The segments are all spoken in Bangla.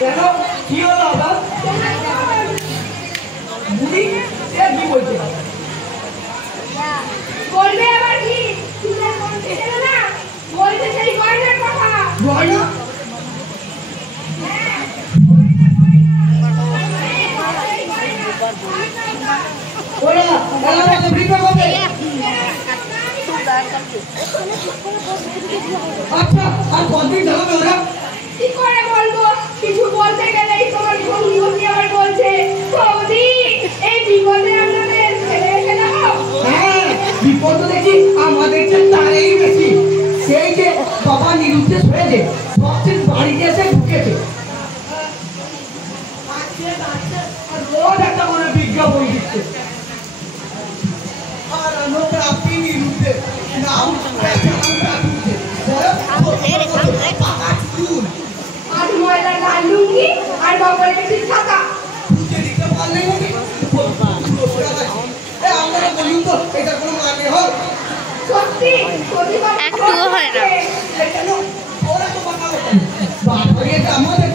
দেখো কি হলো আবার বুড়ি সে কি বলছে বলবে আবার কি তুই বলতে ছিল না বলতে সেই গয়নার কথা গয়না ওরা আমাকে ভিডিও করবে আচ্ছা আর কতদিন ধরে ওরা কি করে বলবো কিছু বলতে গেলেই তোমার সঙ্গী সঙ্গী আবার বলছে সৌদি এই বিপদে আমাদের ছেড়ে রেখে দাও হ্যাঁ বিপদ দেখি আমাদের তারেই বেশি সেই যে বাবা নিরুদ্দেশ হয়েছে সবচেয়ে বাড়িতে এসে ঢুকেছে রোজ একটা করে বিজ্ঞাপন দিচ্ছে আর আমরা আপনি নিরুদ্দেশ নাম আর ময়লা লাল লুঙ্গি আর বাবার একটি ছাতা দিতে পারলেই হবে আমরা বলি তো এটা কোনো মানে হয় সত্যি প্রতিবার একটুও হয় না কেন ওরা তো বাবা বাবা এটা আমাদের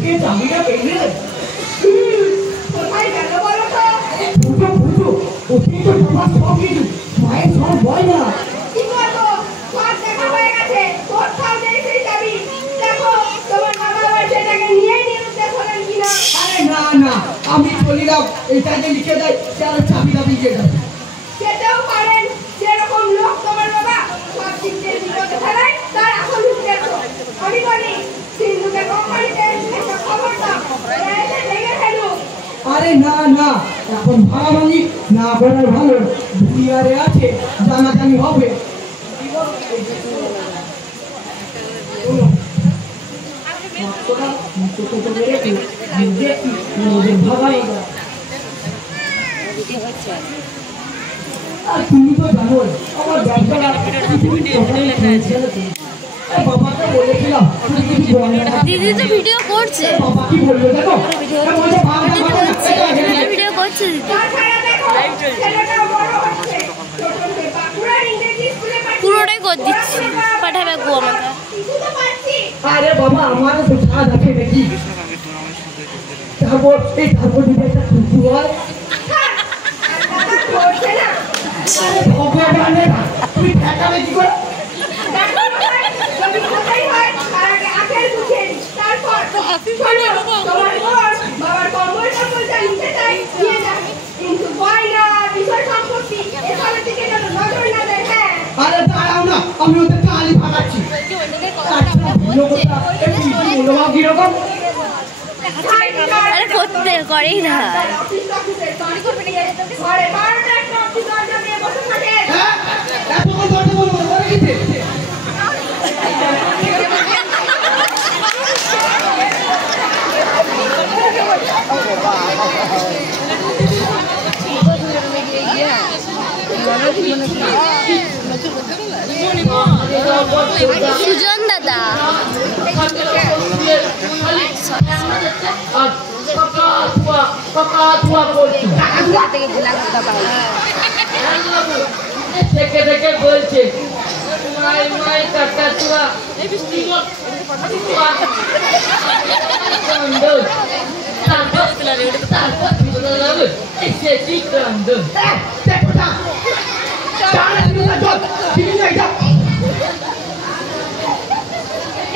কে জামিনা পেলে কোথায় গেল বলো তো বুঝো বুঝো ওকে তো তোমার সব কিছু মায়ের সব ভয় না কি করবো সব দেখা হয়ে গেছে কোথাও নেই সেই চাবি দেখো তোমার বাবা আবার সেটাকে নিয়ে নিরুদ্দেশ হলেন কিনা আরে না না আমি বলিলাম এটাকে লিখে দেয় তার চাবি দাবি দিয়ে দেয় যেতেও পারেন যেরকম লোক তোমার বাবা সব দিকদের বিপদে ফেলায় তার এখন উদ্দেশ্য আমি বলি সিন্ধুকে কোম্পানিতে একটা খবর দাও এসে ভেঙে ফেলুক আরে না না এখন ভাগাভাগি না করার ভালো দুনিয়ারে আছে জানাজানি হবে আর তুমি তো জানো আমার ব্যবসাটা বাবাকে বলেছিলাম দিদি তো ভিডিও করছে বাবা কি বললো দেখো ভিডিও করছে দিদি তাছাড়া দেখো ছেলেটাও বড় হচ্ছে ছোটকে বাঁকুড়ার ইংরেজি স্কুলে পুরোটাই করে দিচ্ছি পাঠাবে গো আমাকে কিছু তো পাচ্ছি আরে বাবা আমারও তো স্বাদ আছে নাকি তারপর যদি একটা খুশি হয় করছে না আরে ভগবানের তুমি ঠেকাবে কি করে যদি কোথায় হয় তার আগে আপেল বুঝে তারপর শোনো তোমার বোন বাবার কম্বলটা নিতে চাই নিয়ে যাবে কিন্তু গয়না বিষয় সম্পত্তি এসবের দিকে যেন নজর না দেয় হ্যাঁ আরে দাঁড়াও না আমি ওদের কালি ভাগাচ্ছি কিরকম আরে করতে করেই না ঘরে 12টা একটা অফিস দরজা দিয়ে বসে থাকে হ্যাঁ এতক্ষণ ধরে বলবো ওরা কি সুজন দাদা থেকে থেকে বলছে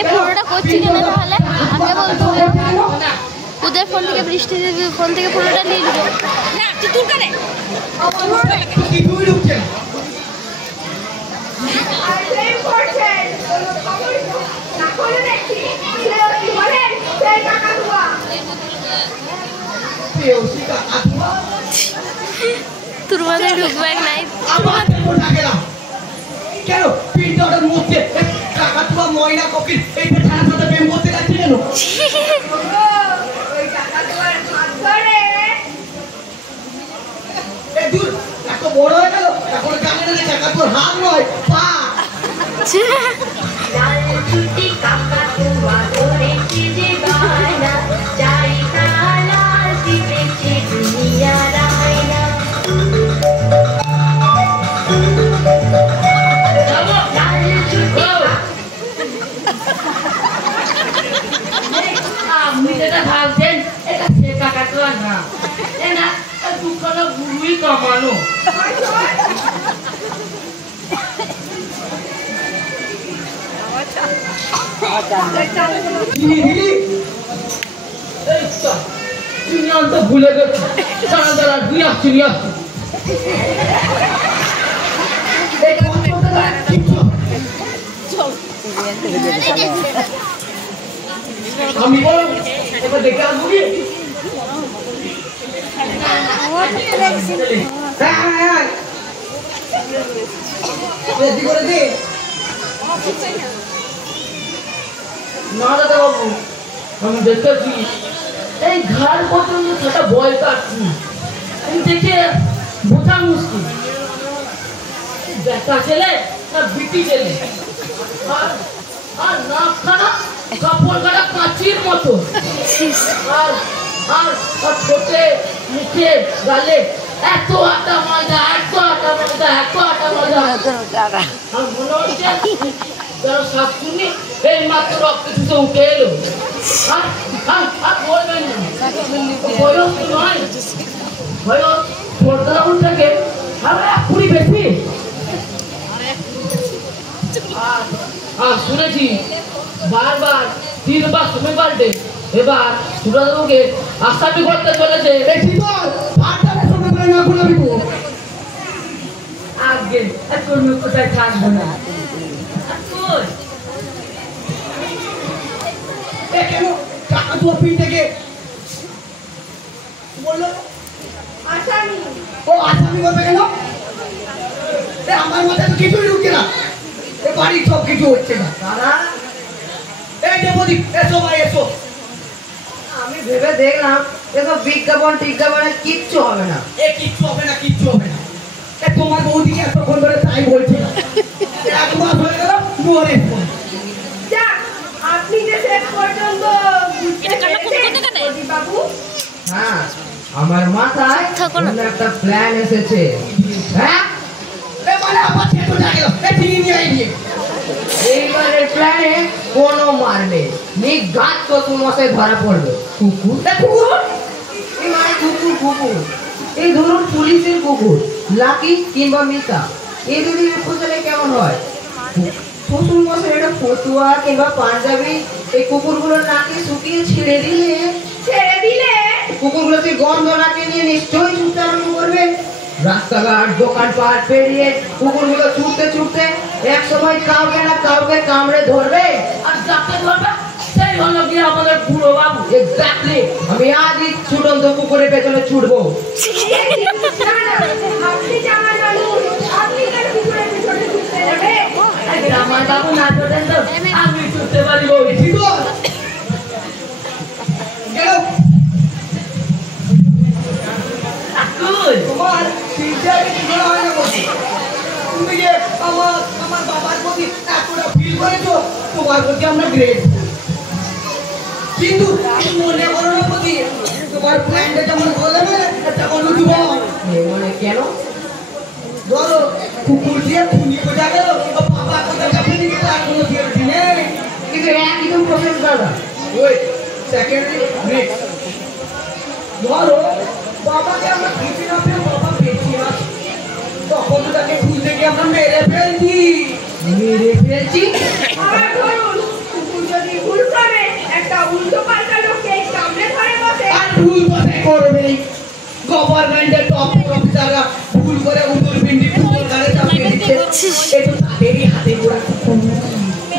পুরোটা করছি কিনা তাহলে আগে বলবো ওদের ফোন থেকে বৃষ্টি দেবী ফোন থেকে পুরোটা নিয়ে নেবো না তুই তুল কানে তোর মাথায় ঢুকবে নাই কেন পিন্টটার মধ্যে কাকাতুয়া ময়না কপিল এই ঠান্ডার সাথে প্রেম করতে যাচ্ছে কেন ওই কাকাতুয়ার হাত ধরে এই দূর এত বড় হয়ে গেল এখন জানে না কাকাতুয়ার হাত নয় পা ছুটি কাকাতুয়া ধরেছে যে বায়না চাই তালা দিতেছে দুনিয়া রায়না কামানো। চিনি আনতে ভুলে গেছি। দাঁড়া দিয়ে আসছি নিয়ে আসছি। আমি বলো এবার দেখে আসবো কি? না দাদা বাবু আমি দেখেছি এই ঘাড় পর্যন্ত সেটা বয় কাটছি আমি দেখে বোঝা মুশকিল বেটা ছেলে না বিটি ছেলে আর নাকখানা কাপড় কাটা কাঁচির মতো আর আর ঠোঁটে মুখে গালে এত আটা ময়দা এত আটা ময়দা এত আটা ময়দা আর মনে হচ্ছে যেন শাশুড়ি এই মাত্র রক্ত চুষে উঠে এলো আর বলবেন না বয়স তো নয় বয়স ছোটদাবুর থেকে আমরা 20 বেশি আর শুনেছি বারবার 3 বার সময় পাল্টে এবার ছোটদাবুকে আসামি করতে চলেছে বেশি বল ভাতটা সময় করে না করে দিব আগে এখন কোথায় থাকবো না কেন কাকাতুয়া পিন থেকে বললো আসামি ও আসামি বলবে কেন আমার মাথায় তো কিছুই ঢুকছে না বাড়ির সব কিছু হচ্ছে না দাদা এই যে বলি এসো ভাই এসো আমি ভেবে দেখলাম এসব বিজ্ঞাপন টিজ্ঞাপনে কিচ্ছু হবে না কিচ্ছু হবে না কিচ্ছু হবে না তোমার বৌদিকে এতক্ষণ ধরে তাই বলছে এক মাস হয়ে গেল মরে যাক আপনি যে শেষ পর্যন্ত বুঝতে পেরেছেন বাবু হ্যাঁ আমার মাথায় একটা প্ল্যান এসেছে হ্যাঁ মানে আবার ছেটো যা গেল চিনি নিয়ে আইনি এইবারের প্ল্যানে কোনো মারবে নিঘাত চতুর মাসে ধরা পড়বে কুকুর কুকুর এই মানে কুকুর এই ধরুন পুলিশের কুকুর লাকি কিংবা মিতা এই দুটি খুঁজলে কেমন হয় শ্বশুর মশাই এটা ফতুয়া কিংবা পাঞ্জাবি এই কুকুরগুলোর নাকি শুকিয়ে ছেড়ে দিলে কুকুরগুলো তুই গন্ধ নাকে নিয়ে নিশ্চয়ই ছুটতে আরম্ভ করবে রাস্তাঘাট দোকানপাট পেরিয়ে কুকুরগুলো ছুটতে ছুটতে এক সময় কাউকে না কাউকে কামড়ে ধরবে আর যাকে ধরবে সেই হলো গিয়ে আমাদের বুড়ো বাবু এক্স্যাক্টলি আমি আজই ছুটন্ত কুকুরের পেছনে ছুটবো আপনি জামাই মানুষ আপনি কেন কুকুরের পিছনে ছুটতে যাবে আমার বাবু না ছোটেন তো আমি ছুটতে পারি বৌদি ঠিক তোমার চিন্তাকে কি করা হয় না বলছি তুমি যে আমার বাবার প্রতি এতটা ফিল করেছো তোমার প্রতি আমরা গ্রেট কিন্তু মনে করো না প্রতি তোমার প্ল্যানটা যেমন বলে তেমন জীবন মানে কেন ধরো কুকুর দিয়ে খুনি কোথা গেল বাবা কোথা কাছে নিয়ে গেল আর কোনো থিওরি নেই কিন্তু একই তো প্রসেস দাদা ওই সেকেন্ডারি ব্রেক ধরো বাবাকে আমরা খুঁজে না পেয়ে বাবা বেঁচে আছে তখন তাকে খুঁজতে গিয়ে আমরা মেরে ফেলছি আর ধরুন কুকুর যদি ভুল করে একটা উল্টো পাল্টা লোককে সামনে ধরে বসে আর ভুল কথা করবে গভর্নমেন্টের টপ অফিসাররা ভুল করে উত্তর পিন্ডি কুকুর গাড়ি চাপিয়ে দিচ্ছে একটু তাদেরই হাতে গোড়া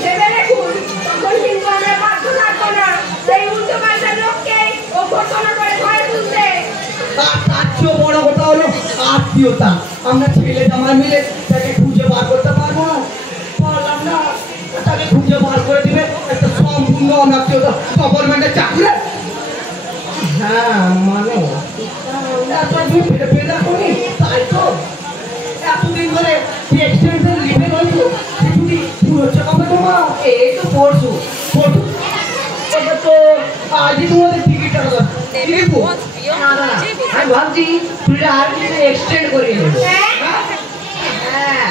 ভেবে দেখুন তখন কিন্তু আমরা বাধ্য থাকবো না সেই উল্টো পাল্টা লোককে অভ্যর্থনা করে ধরে তুলতে আর তার চেয়েও বড় কথা হলো আত্মীয়তা আমরা ছেলে জামাই মিলে তাকে খুঁজে বার করতে পারবো না পারলাম না তাকে খুঁজে বার করে দিবে একটা সম্পূর্ণ অনাত্মীয়তা গভর্নমেন্টের চাকরি হ্যাঁ মানে এতদিন ভেবে দেখোনি তাই তো এতদিন ধরে এক্সটেনশন লিভে রয়েছে ছুটি পুরো চাকাবে তোমার এই তো পরশু এটা তো আজই তোমাদের টিকিট টাকা দেখবো না না আমি ভাবছি ছুটিটা আর কিছু এক্সটেন্ড করিয়ে নেবো হ্যাঁ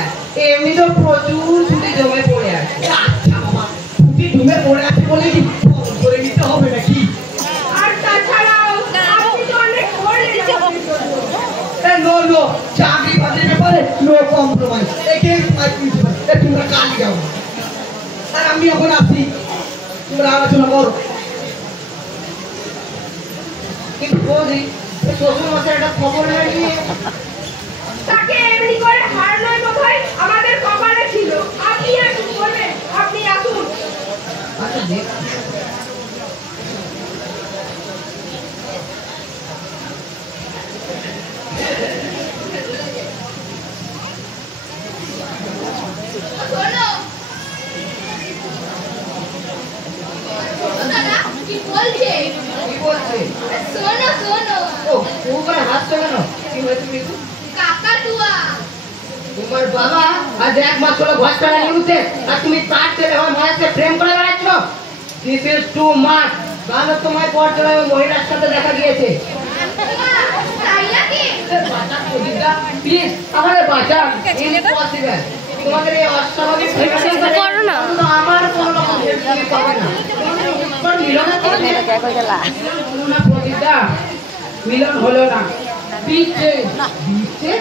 এমনি তো প্রচুর ছুটি জমে পড়ে আছে আচ্ছা বাবা ছুটি জমে পড়ে আছে বলে কি করে নিতে হবে নাকি আর তাছাড়াও আপনি তো অনেক করলেন নো বলবো চাকরি বাকরির ব্যাপারে নো কম্প্রোমাইজ। একে তোমরা কালি যাও আর আমি এখন আসি, তোমরা আলোচনা করো। কিন্তু বৌদি শ্বশুর মশাই একটা খবর নিয়ে তাকে এমনি করে হারানোর কথাই আমাদের কপালে ছিল। আপনি আসুন বলবেন, আপনি আসুন। আচ্ছা দেখ কি বলছে? কি বলছে? শোনো শোনো, ও করে হাসছো কেন? কি হয়েছে মিতু? কাকাতুয়া। তোমার বাবা আজ 1 মাস হলো ঘর ছাড়া নিউতে, আর তুমি তার ছেলে হয়ে মায়ের প্রেম করে বেড়াচ্ছ। This is too much. তাহলে তোমার পর্যায়ে ওই মহিলার সাথে দেখা গিয়েছে। তাই নাকি? বাঁচা প্রদীপদা, প্লিজ আমাদের বাঁচা। ইম্পসিবল। তোমাদের এই অস্বাভাবিক ঘটনা করো না। আমার কোনো রকম হেল্প তুমি পাবে না। তোমার মিলনের কারণে না প্রদীপদা, মিলন হলো না। পিছে দিচ্ছে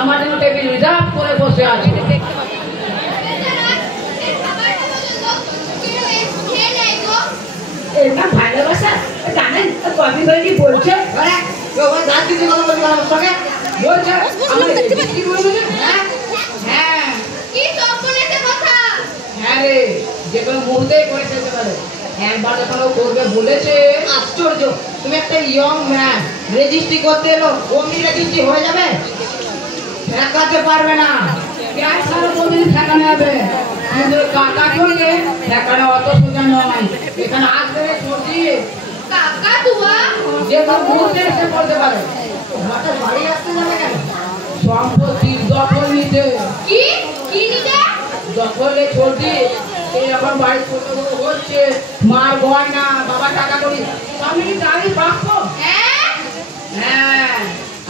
আমার জন্য টেবিল রিজার্ভ করে বসে আছে। এটা ভালোবাসা জানেন কবি কি বলছে? বলছে হ্যাঁ হ্যাঁ রে, যে কোনো মুহূর্তেই করে ফেলতে পারে। একবার যখন ও করবে বলেছে। আশ্চর্য, তুমি একটা ইয়ং ম্যান রেজিস্ট্রি করতে এলো, অমনি রেজিস্ট্রি হয়ে যাবে? ঠেকাতে পারবে না। ক্যান্সারও কোনদিন ঠেকানো যাবে, কিন্তু কাকা করলে ঠেকানো অত সোজা নয়। এখানে আসবে সর্দি যে কোনো মুহূর্তে এসে পড়তে পারে। মাঠে বাড়ি আসতে যাবে কেন? সম্পত্তির দখল নিতে। দখলে সর্দি এরকম বাড়ি ছোট বড় হচ্ছে, মার গয়না, বাবা টাকা করি আমি জানি প্রাপ্য। হ্যাঁ,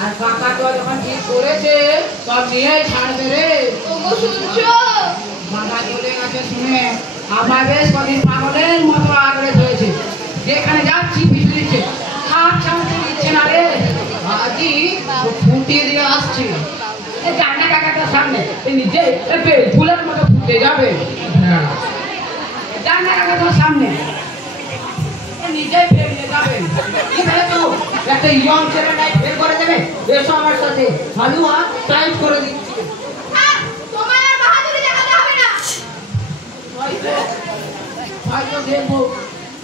আর কাকা তো যখন ঠিক করেছে সব নিয়েই ছাড়বে রে। বাবা চলে গেছে শুনে আমার বেশ কদিন পাগলের মতো আগ্রহ হয়েছে। যেখানে যাচ্ছি পিছু দিচ্ছে, হাত ছাড়তে দিচ্ছে না রে। আজি ফুটিয়ে দিয়ে আসছে। জানা কাকাটার সামনে নিজে ফুলের মতো ফুটে যাবে। জানা কাকাটার সামনে নিজেই ফেলে যাবে। একটা ইয়ং ছেলে নাই ফেল করে দেবে? এসো আমার সাথে, হালুয়া টাইট করে দিচ্ছি। হয়তো দেখবো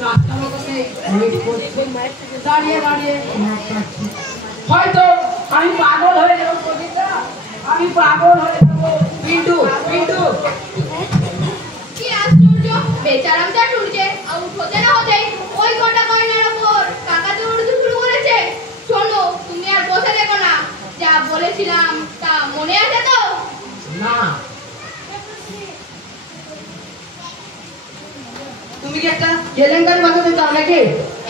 রাস্তার মতো দাঁড়িয়ে দাঁড়িয়ে হয়তো আর আমি পাগল হয়ে যাবো প্রদীপদা, আমি পাগল হয়ে যাবো। পিন্টু পিন্টু কি আশ্চর্য, বেচারাম যা টুরছে আউট হতে না হতেই ওই কটা গয়নার ওপর টাকা উড়তে শুরু করেছে। শোনো, তুমি আর বসে দেখো না, যা বলেছিলাম তা মনে আছে তো? না, তুমি কি একটা কেলেঙ্কারি বাজাতে চাও নাকি?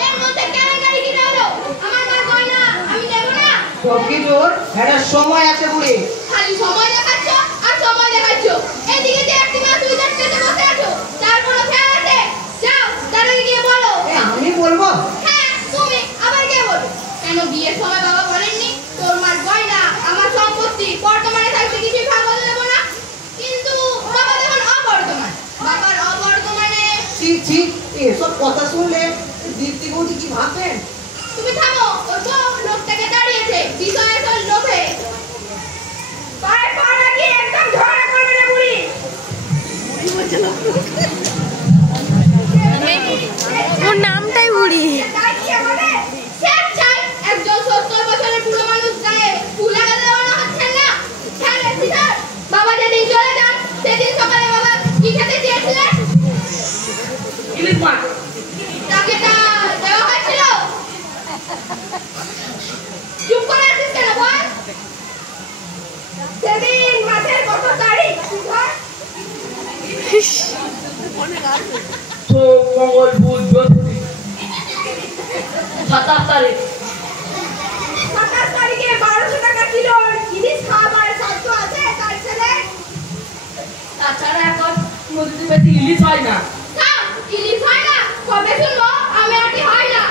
এর মধ্যে কেলেঙ্কারি কি হলো? আমার মা গয়না আমি দেব না? সবকিছুর একটা সময় আছে বুড়ি। খালি সময় দেখাচ্ছ আর সময় দেখাচ্ছ। এদিকে যে একটি মা তুমি দেখতে বসে আছো, তার কোনো খেয়াল আছে? যাও তাড়াতাড়ি গিয়ে বলো। আমি বলবো? হ্যাঁ তুমি, আবার কে বলবে? কেন বিয়ের সময় বাবা বলেননি তোর মার গয়না আমার সম্পত্তি, বর্তমানে থাকতে কিছুই ভাগ হতে দেবো না? কিন্তু বাবা দেখুন অবর্তমান, বাবার অবর্তমানে। ঠিক ঠিক, এসব কথা শুনলে দীপ্তি বৌদি কি ভাববেন? তুমি থামো, ওর বউ লোকটাকে দাঁড়িয়েছে বিষয়ে তোর লোভে। পায়ে পা লাগিয়ে একদম ঝগড়া করবে না বুড়ি। ওর নামটাই বুড়ি। একজন 70 বছরের বুড়ো মানুষ গায়ে ফুল লাগাতে দেওয়া হচ্ছে না। বাবা যেদিন চলে যান সেদিন সকালে বাবা কি খেতে চেয়েছিলেন? ইলিশ মাছ। তাকে তা দেওয়া হয়েছিল? চুপ করে আছিস কেন বল? সেদিন মাঠের কত তারিখ? সোম, মঙ্গল, বুধ, বৃহস্পতি। 27 তারিখ। 27 তারিখে 1200 টাকা কিলো ইলিশ খাবার সাধ্য আছে তার ছেলে? তাছাড়া এখন নদীতে বেশি ইলিশ হয় না। থাম, ইলিশ হয় না? কবে শুনবো আমি আর কি হয় না?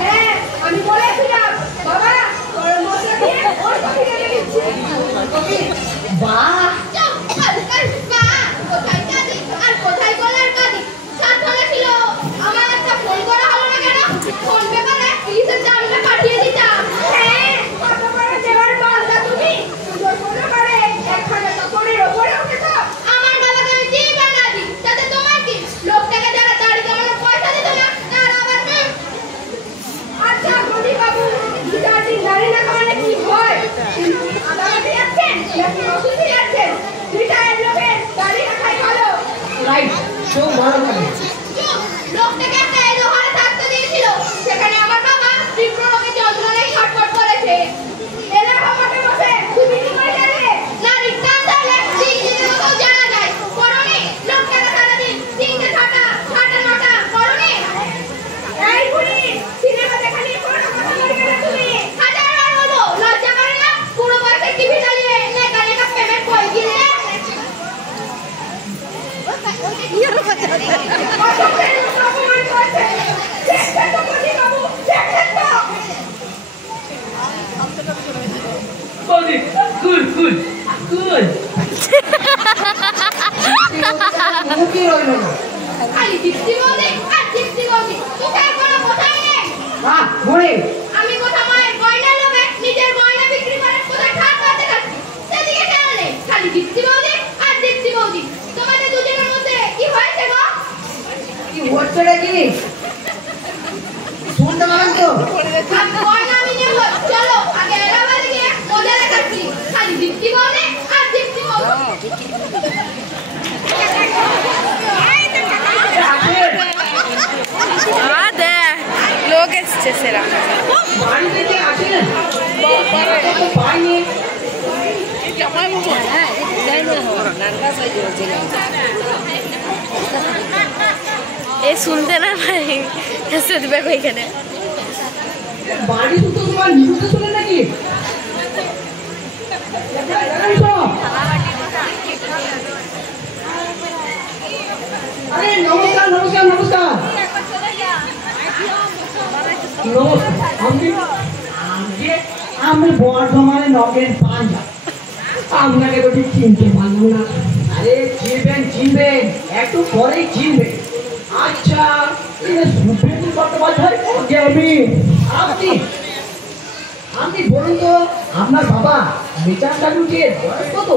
হ্যাঁ, আমি বলেছিলাম বাবা গরম মশলা দিয়ে ওর কফি রেখে দিচ্ছি। বাহ, চুপ, বাহ, কোথায় কাঁদি আর কোথায় গলার কাঁদি? সাত ছিল আমার একটা ফোন করা হলো না কেন? ফোন পেপারে ইলিশের চালটা পাঠিয়ে দিতাম। হ্যাঁ, কত বড় দেওয়ার বান্দা তুমি, সুন্দর করে করে 1000 টাকার উপরে উঠেছ। আমার বাবাকে আমি দিই বা না দিই তাতে তোমার কি? লোকটাকে যারা দাড়ি কামানোর পয়সা দিত না তারা আবার আচ্ছা গদি বাবু, দাড়ি না কামালে কি হয়? আদালতে যাচ্ছেন নাকি ওষুধে যাচ্ছেন? রিটায়ার্ড লোকের দাড়ি রাখাই ভালো। রাইট, খুব ভালো লাগে। চুপ, লোকটাকে একটা এলোহারে থাকতে দিয়েছিল, সেখানে আমার বাবা তীব্র রোগের যন্ত্রণায় ছটফট করেছে। এলাকা মাঠে বসে তুমি কি করে জানলে? নারীর টান ধরলে দিন দিনের মতো জানা যায়। করনি লোকটাকে সারাদিন তিনটে ছাটা নটা করনি? এই বুড়ি, সিনেমা দেখা নিয়ে কোনো কথা বলবে না তুমি? হাজারবার বলবো, লজ্জা করে না? পুরো বয়সে টিভি চালিয়ে নেকা নেকা পেমেন্ট করে কিনলে? বৌদি, good, good, good. মুখই রইল না। খালি দীপ্তি বৌদি আর দীপ্তি বৌদি, মুখের কোনো কথাই নেই। বাহ, বুড়ি, আমি কোথা মায়ের গয়না লোভে নিজের গয়না বিক্রি করে কোথায় ঠাক করতে যাচ্ছি, সেদিকে খেয়াল নেই। খালি দীপ্তি বৌদি আর দীপ্তি বৌদি। তোমাদের দুজনের মধ্যে কি হয়েছে গো? কি হচ্ছে রে কি? শুনতে পাবেন তো? আমি গয়না আমি নেবো, চলো আগে এলাহাবাদে গিয়ে মজা দেখাচ্ছি। খালি দীপ্তি বৌদি আর দীপ্তি বৌদি। দেখ লোক এসছে সেরা। বাড়ি থেকে আসেন? তো পাইনি। এ শুনতে না ভাই, এসে দেবে ওইখানে। বাড়ি দুটো তোমার নিতে চলে নাকি? আরে নমস্কার নমস্কার নমস্কার আমি বর্ধমানে নগেন পাঞ্জা, আপনাকে তো ঠিক চিনতে পারলাম না। আরে চিনবেন একটু পরেই চিনবেন। আচ্ছা, সুপ্রিম চট্টোপাধ্যায় আপনি আপনি বলুন তো, আপনার বাবা বিচার কাকুকে বয়স কত?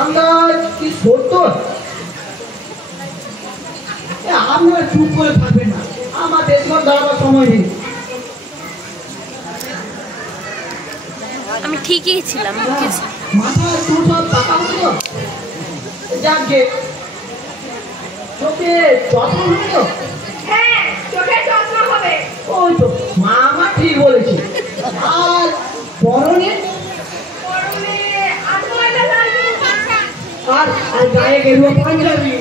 আন্দাজ কি 70? আপনারা চুপ করে থাকবেন না, আমার দেশমন দাঁড়াবার সময় নেই। আমি ঠিকই ছিলাম, বুঝেছি। মাথায় চুল সব পাকা হতো। যাক গে, চোখে যত্ন হতো। হ্যাঁ, চোখের যত্ন হবে। ওই তো মা আমার ঠিক বলেছে। আর পরনে পরনে আধময়দা লাগবে। আর আর গায়ে গেরুয়া পাঞ্জাবি,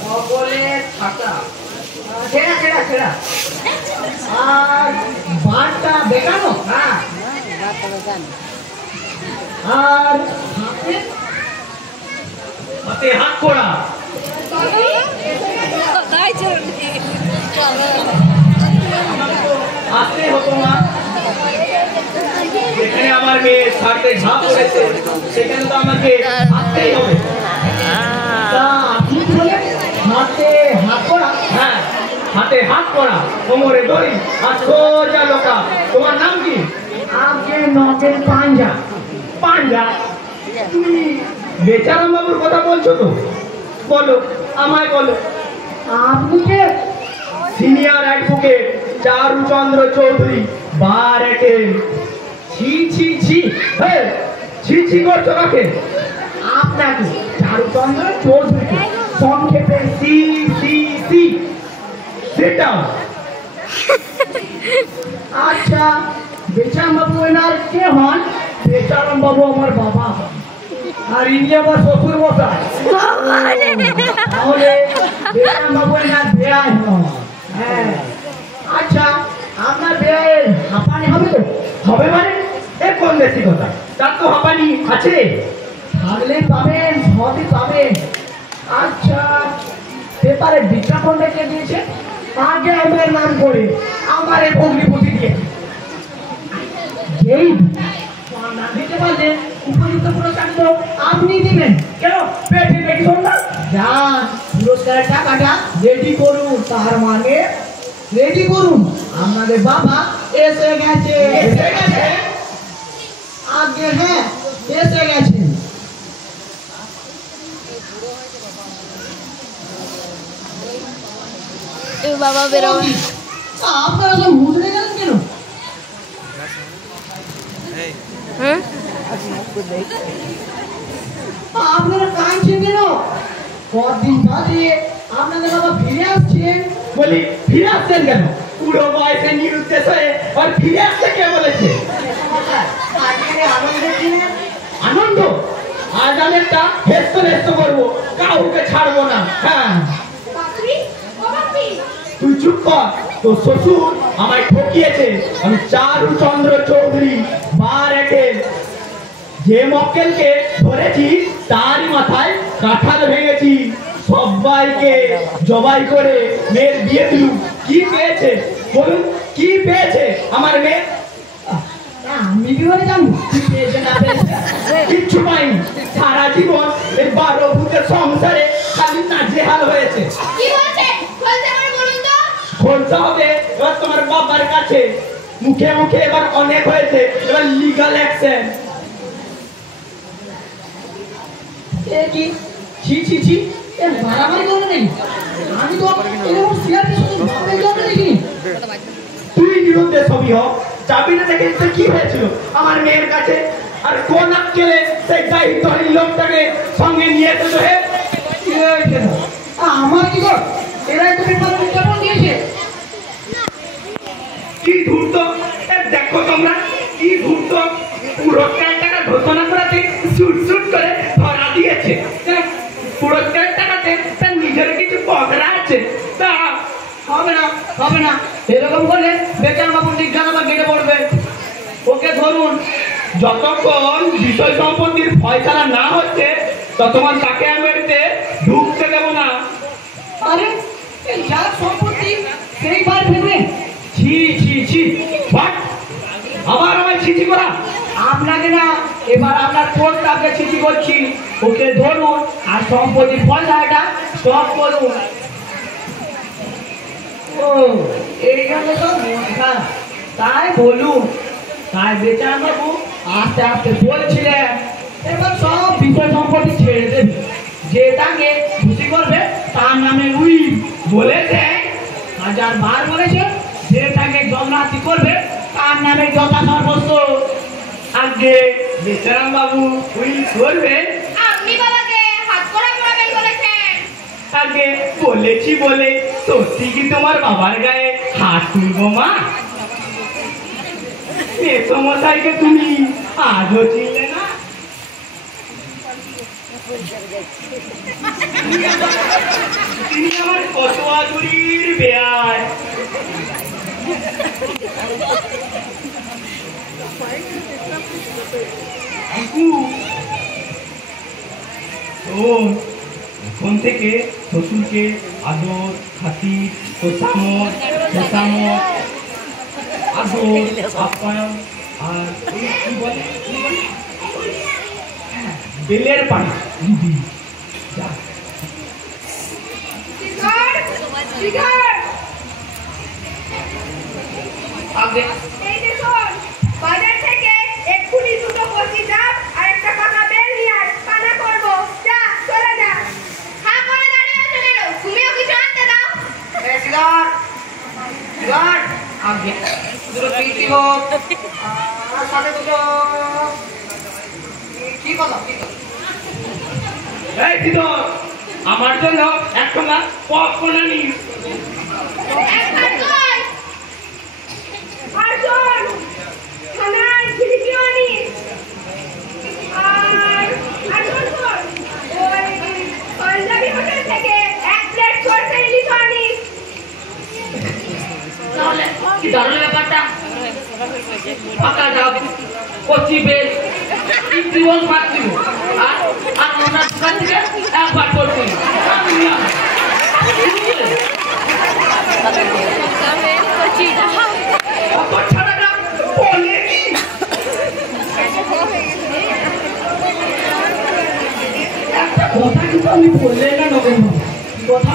সকলে ছাতা, ছেঁড়া ছেঁড়া ছেঁড়া, আর বারটা বেকানো। হ্যাঁ, আর হাতে হাত করা। আসতে হতো না, যেখানে আমার মেয়ে ছাড়তে ঝাঁপ করেছে সেখানে তো আমাকে আসতেই হবে। তা আপনি কি বলেন? হাতে হাত করা? হ্যাঁ, হাতে হাত করা, কোমরে দড়ি আর সোজা লোকা। তোমার নাম কি? আজকে নটের পাঞ্জা। পাঞ্জা? তুমি বেচারাম বাবুর কথা বলছো তো? বলো, আমায় বলো। আপনি কে? সিনিয়র অ্যাডভোকেট চারুচন্দ্র চৌধুরী, বার এটেল। ছি ছি ছি, ছি ছি করছো কাকে? আপনাকে, চারুচন্দ্র চৌধুরী, সংক্ষেপে সি সি সি। সেটা আচ্ছা, বেচারাম বাবু এনার কে হন? বেচারাম বাবু আমার বাবা, আর ইনি আমার শ্বশুর মশাই। তাহলে বেচারাম বাবু এনার বেয়াই হন। হ্যাঁ, আচ্ছা, আপনার বেয়াইয়ের হাঁপানি হবে তো? হবে মানে এ কোন বেশি কথা? তার তো হাঁপানি আছে, থাকলে পাবেন, সবই পাবেন। আচ্ছা, পেপারে বিজ্ঞাপন রেখে দিয়েছে, আগে আমার নাম করে আমার এই অগ্নিপতি দিয়ে যেই না দিতে পারলে উপযুক্ত পুরস্কার তো আপনি দিবেন। কেন পেটে পেটি শুনলাম? যান, পুরস্কারের টাকাটা রেডি করুন। তার মানে রেডি করুন, আমাদের বাবা এসে গেছে। এসে গেছে? আগে হ্যাঁ, এসে গেছেন। বাবা বেরো। আপনারা তো মুজরে গেলেন কেন? হ্যাঁ, আপনারা কাঁদছেন কেন? কদিন বাদে আপনাদের বাবা ফিরে আসছেন। বলি ফিরে আসছেন কেন? পুরো বয়সে নিরুদ্দেশ হয়ে আর ফিরে আসছে কে বলেছে? আনন্দ? আজ আমি একটা হেস্ত হেস্ত করবো, কাউকে ছাড়বো না। হ্যাঁ, বাপরি, ও বাপরি। তুই চুপ কর, তোর শ্বশুর আমায় ঠকিয়েছে। আমি চারুচন্দ্র চৌধুরী, বার এটেল। যে মক্কেলকে ধরেছি তারই মাথায় কাঁঠাল ভেঙেছি, সবাইকে জবাই করে মেয়ের বিয়ে দিলুম। কি পেয়েছে বলুন, কি পেয়েছে আমার মেয়ে? আমি কি করে জানবো কি পেয়েছে না পেয়েছে? কিচ্ছু পাইনি। সারা জীবন এই 12 ভূতের সংসারে খালি নাজেহাল হয়েছে। কি বলছে? বলতে আমার বলুন তো। বলতে হবে এবার তোমার বাবার কাছে। মুখে মুখে এবার অনেক হয়েছে, এবার লিগাল অ্যাকশন। এ কি ছি ছি ছি, এ মারামারি করো নাকি? আমি তো এরকম সিআরপি শুধু ভাবে জন্য দেখি। তুই নিরুদ্দেশ হবি হ, চাবিটা দেখে তো কি হয়েছিল আমার মেয়ের কাছে? আর কোন আক্কেলে সেই দায়িত্বহীন লোকটাকে সঙ্গে নিয়ে এসেছো? হে আমার কি কর? এরাই তো পেপার বিজ্ঞাপন দিয়েছে। কি ধূর্ত, দেখো তোমরা কি ধূর্ত। পুরস্কারের টাকা ঘোষণা করাতে সুট সুট করে ধরা দিয়েছে। পুরস্কারের টাকাতে তার নিজের কিছু পকড়া আছে। তা হবে না, হবে না। এরকম করলে বেচার বাবু জিজ্ঞাসা কেটে পড়বে। ওকে ধরুন, যতক্ষণ বিষয় সম্পত্তির ফয়সালা না হচ্ছে ততক্ষণ তাকে আমি বাড়িতে ঢুকতে দেবো না। আরে এই যার সম্পত্তি সেই বার ফেলবে? ছি ছি ছি, বাট আবার আমায় ছিচি করা? আপনাকে না, এবার আপনার কোর্টটাকে ছিচি করছি। ওকে ধরুন আর সম্পত্তির ফয়সালাটা স্টপ করুন। ও এই জন্য তো মনটা, তাই বলুন। তাই বেচার বাবু আস্তে আস্তে বলছিলেন এবার সব বিষয় সম্পত্তি ছেড়ে দেবে, যেটাকে খুশি করবে তার নামে উই বলেছে। রাজার বার বলেছে যে তাকে জমনাতি করবে তার নামে যথা সর্বস্ব। আগে বেচারাম বাবু উইল করবে। আপনি বাবাকে হাত করা পড়াবেন বলেছেন। আগে বলেছি বলে সত্যি কি তোমার বাবার গায়ে হাত তুলবো মা? মেসমশাইকে তুমি আজও চিনলে না? তিনি আমার কত আদুরির বেয়ার। এখন থেকে শ্বশুরকে আদর খাতির তোষামত আদর আপ্যায়ন আর কি বলে বেলের পানি দিদি যা। এই যে শোন, বাজার থেকে এক্ষুনি দুটো কচি ডাব আর একটা কাঁচা বেল নিয়ে আয়, কানা করবো। যা, চলে যা। হা করে দাঁড়িয়ে আছো কেন? তুমিও কিছু আনতে দাও। আগে দুটো পিটি হোক আর সাথে দুটো কি কথা এই দিদো আমার জন্য একটা পপকর্ন আনিস। একবার কই। আর শোন, খানার ঝিলিপিও আনিস। আর শোন, ওই পাঞ্জাবি হোটেল থেকে 1 প্লেট সরষে ইলিশ আনিস। তাহলে কি দারুণ ব্যাপারটা। ফাঁকা ডাব, কচি বেল, জীবন পাচ্ছি আর ওনার দোকান থেকে একবার করছি। কথা কিন্তু আমি বললে না নগেন কথা।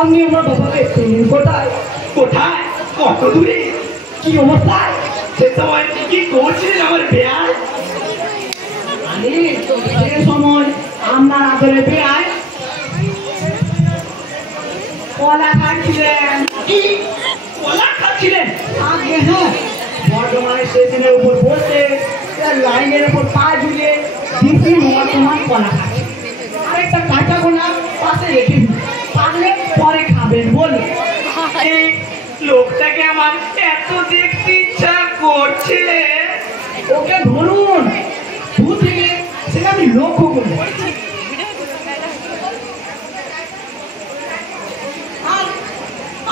আমি আমার বাবাকে কোথায় কোথায় কত দূরে কি অবস্থায় সে সময় কি করছিলেন আমার বেয়ার? আরে সে সময় আপনার আদরে বেয়ার কলা খাচ্ছিলেন। কি কলা খাচ্ছিলেন? আগে হ্যাঁ, বর্ধমানে স্টেশনের উপর বসে লাইনের উপর পা ঝুলে দিদি বর্ধমান কলা খাচ্ছে। আরেকটা কাঁচা গোলা পাশে রেখে দিন, পারলে পরে খাবেন বলে। এই লোকটাকে আমার এত দেখতে ইচ্ছা করছে। ওকে ধরুন, দূর থেকে সেটা আমি লক্ষ্য করব।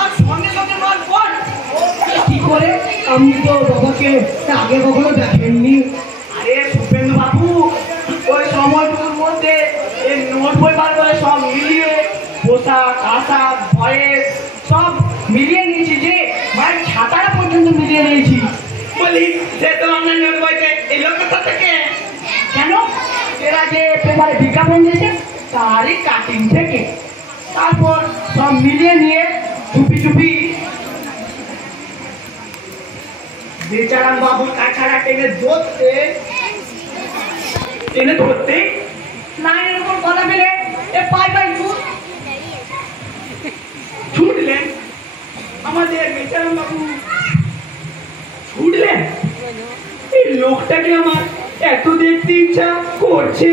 আর সঙ্গে সঙ্গে মার পর কি করে? আমি তো বাবাকে আগে কখনো দেখেননি। আরে সুপেন্দ্র বাবু, ওই সময়টুকুর মধ্যে এই নোট বই বার করে সব মিলিয়ে পোশাক আশাক ভয়েস সব মিলিয়ে নিয়েছি, যে ভাই ছাতাটা পর্যন্ত মিলিয়ে নিয়েছি। বলি সে তো আপনার নোট বইতে এই লোকটা থেকে কেন? এর আগে পেপারে বিজ্ঞাপন দিয়েছে তারই কাটিং থেকে। তারপর সব মিলিয়ে নিয়ে চুপি চুপি বেচারাম বাবুর কাছাড়া টেনে ধরতে লাইনের উপর কথা ফেলে পাই ছুটলেন। আমাদের বেচারাম বাবু ছুটলেন। এই লোকটাকে আমার এত দেখতে ইচ্ছা করছে।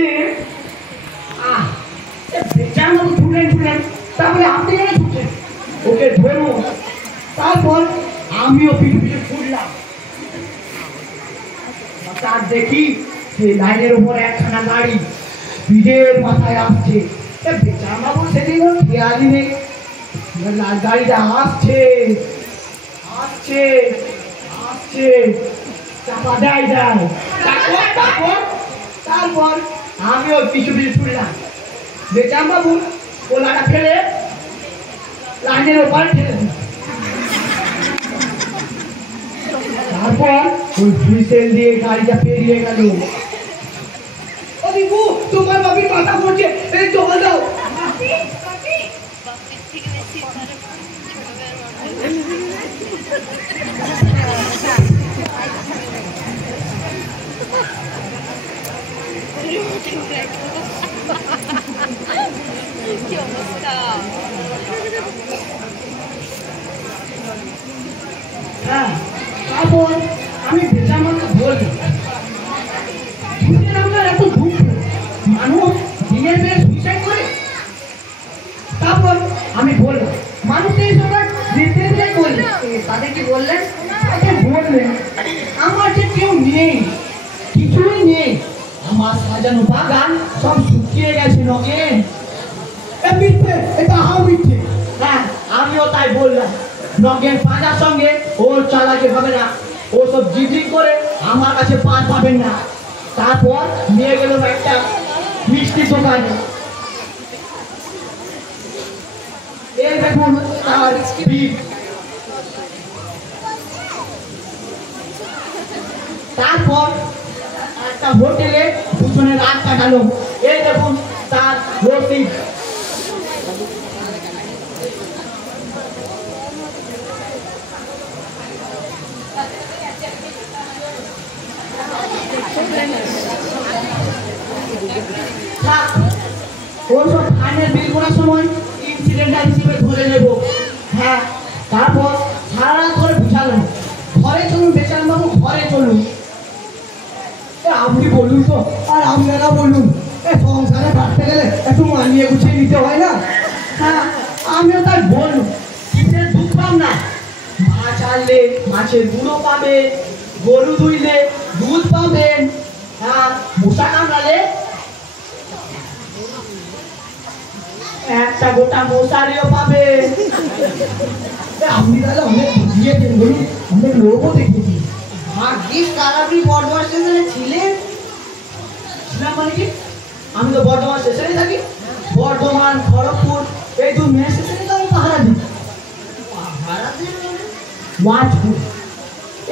বেচারাম বাবু ছুটলেন, তারপরে আপনি যেন ছুটছেন ওকে ধরবো। তারপর আমিও পিছু পিছু ছুটলাম। তার দেখি সেই লাইনের উপর একখানা গাড়ি ব্রিজের মাথায় আসছে। বেচারাম বাবু সেদিন খেয়ালই নেই, গাড়িটা আসছে আসছে আসছে চাপা দেয়। তারপর আমিও পিছু পিছু ছুটলাম। বেচারাম বাবু ওলাটা ফেলে লাইনের ওপর ঠেলে দিল। তারপর ওই হুইসেল দিয়ে গাড়িটা পেরিয়ে গেল। ও দিবু, তোমার বাবি কথা বলছে, এই জল দাও। যেন বাগান সব শুকিয়ে গেছে নগেন। মিথ্যে, এটা হাও মিথ্যে। হ্যাঁ, আমিও তাই বললাম। নগেন পাঁজার সঙ্গে ওর চালাকি হবে না। ও সব জিজিং করে আমার কাছে পান পাবেন না। তারপর নিয়ে গেল একটা মিষ্টি দোকানে। এই দেখুন তার বিল। তারপর একটা হোটেলে দুজনে রাত কাটালো। এই দেখুন তার রসিদ। ওসব ফাইনের বিল করার সময় ইনসিডেন্টাল হিসেবে ধরে নেব। হ্যাঁ, তারপর সারা রাত ধরে বুঝালাম ঘরে চলুন বেচারাম বাবু, ঘরে চলুন। আপনি বলুন তো, আর আপনারা বলুন, সংসারে কাটতে গেলে একটু মানিয়ে গুছিয়ে নিতে হয় না? হ্যাঁ, আমিও তাই বলুন। কিসের দুধ পাম না? মাছ আনলে মাছের গুঁড়ো পাবেন, গরু ধুইলে দুধ পাবেন, হ্যাঁ, মশা কামড়ালে একটা গোটা মশারিও পাবে। আপনি তাহলে অনেক বুঝিয়েছেন, বলুন, অনেক লোকও দেখেছি। ভাগ্যিস কাল আপনি বর্ধমান স্টেশনে ছিলেন। ছিলাম মানে কি? আমি তো বর্ধমান স্টেশনে থাকি। বর্ধমান, খড়গপুর এই দু মেন স্টেশনে তো আমি পাহারা দিই। ওয়াচপুর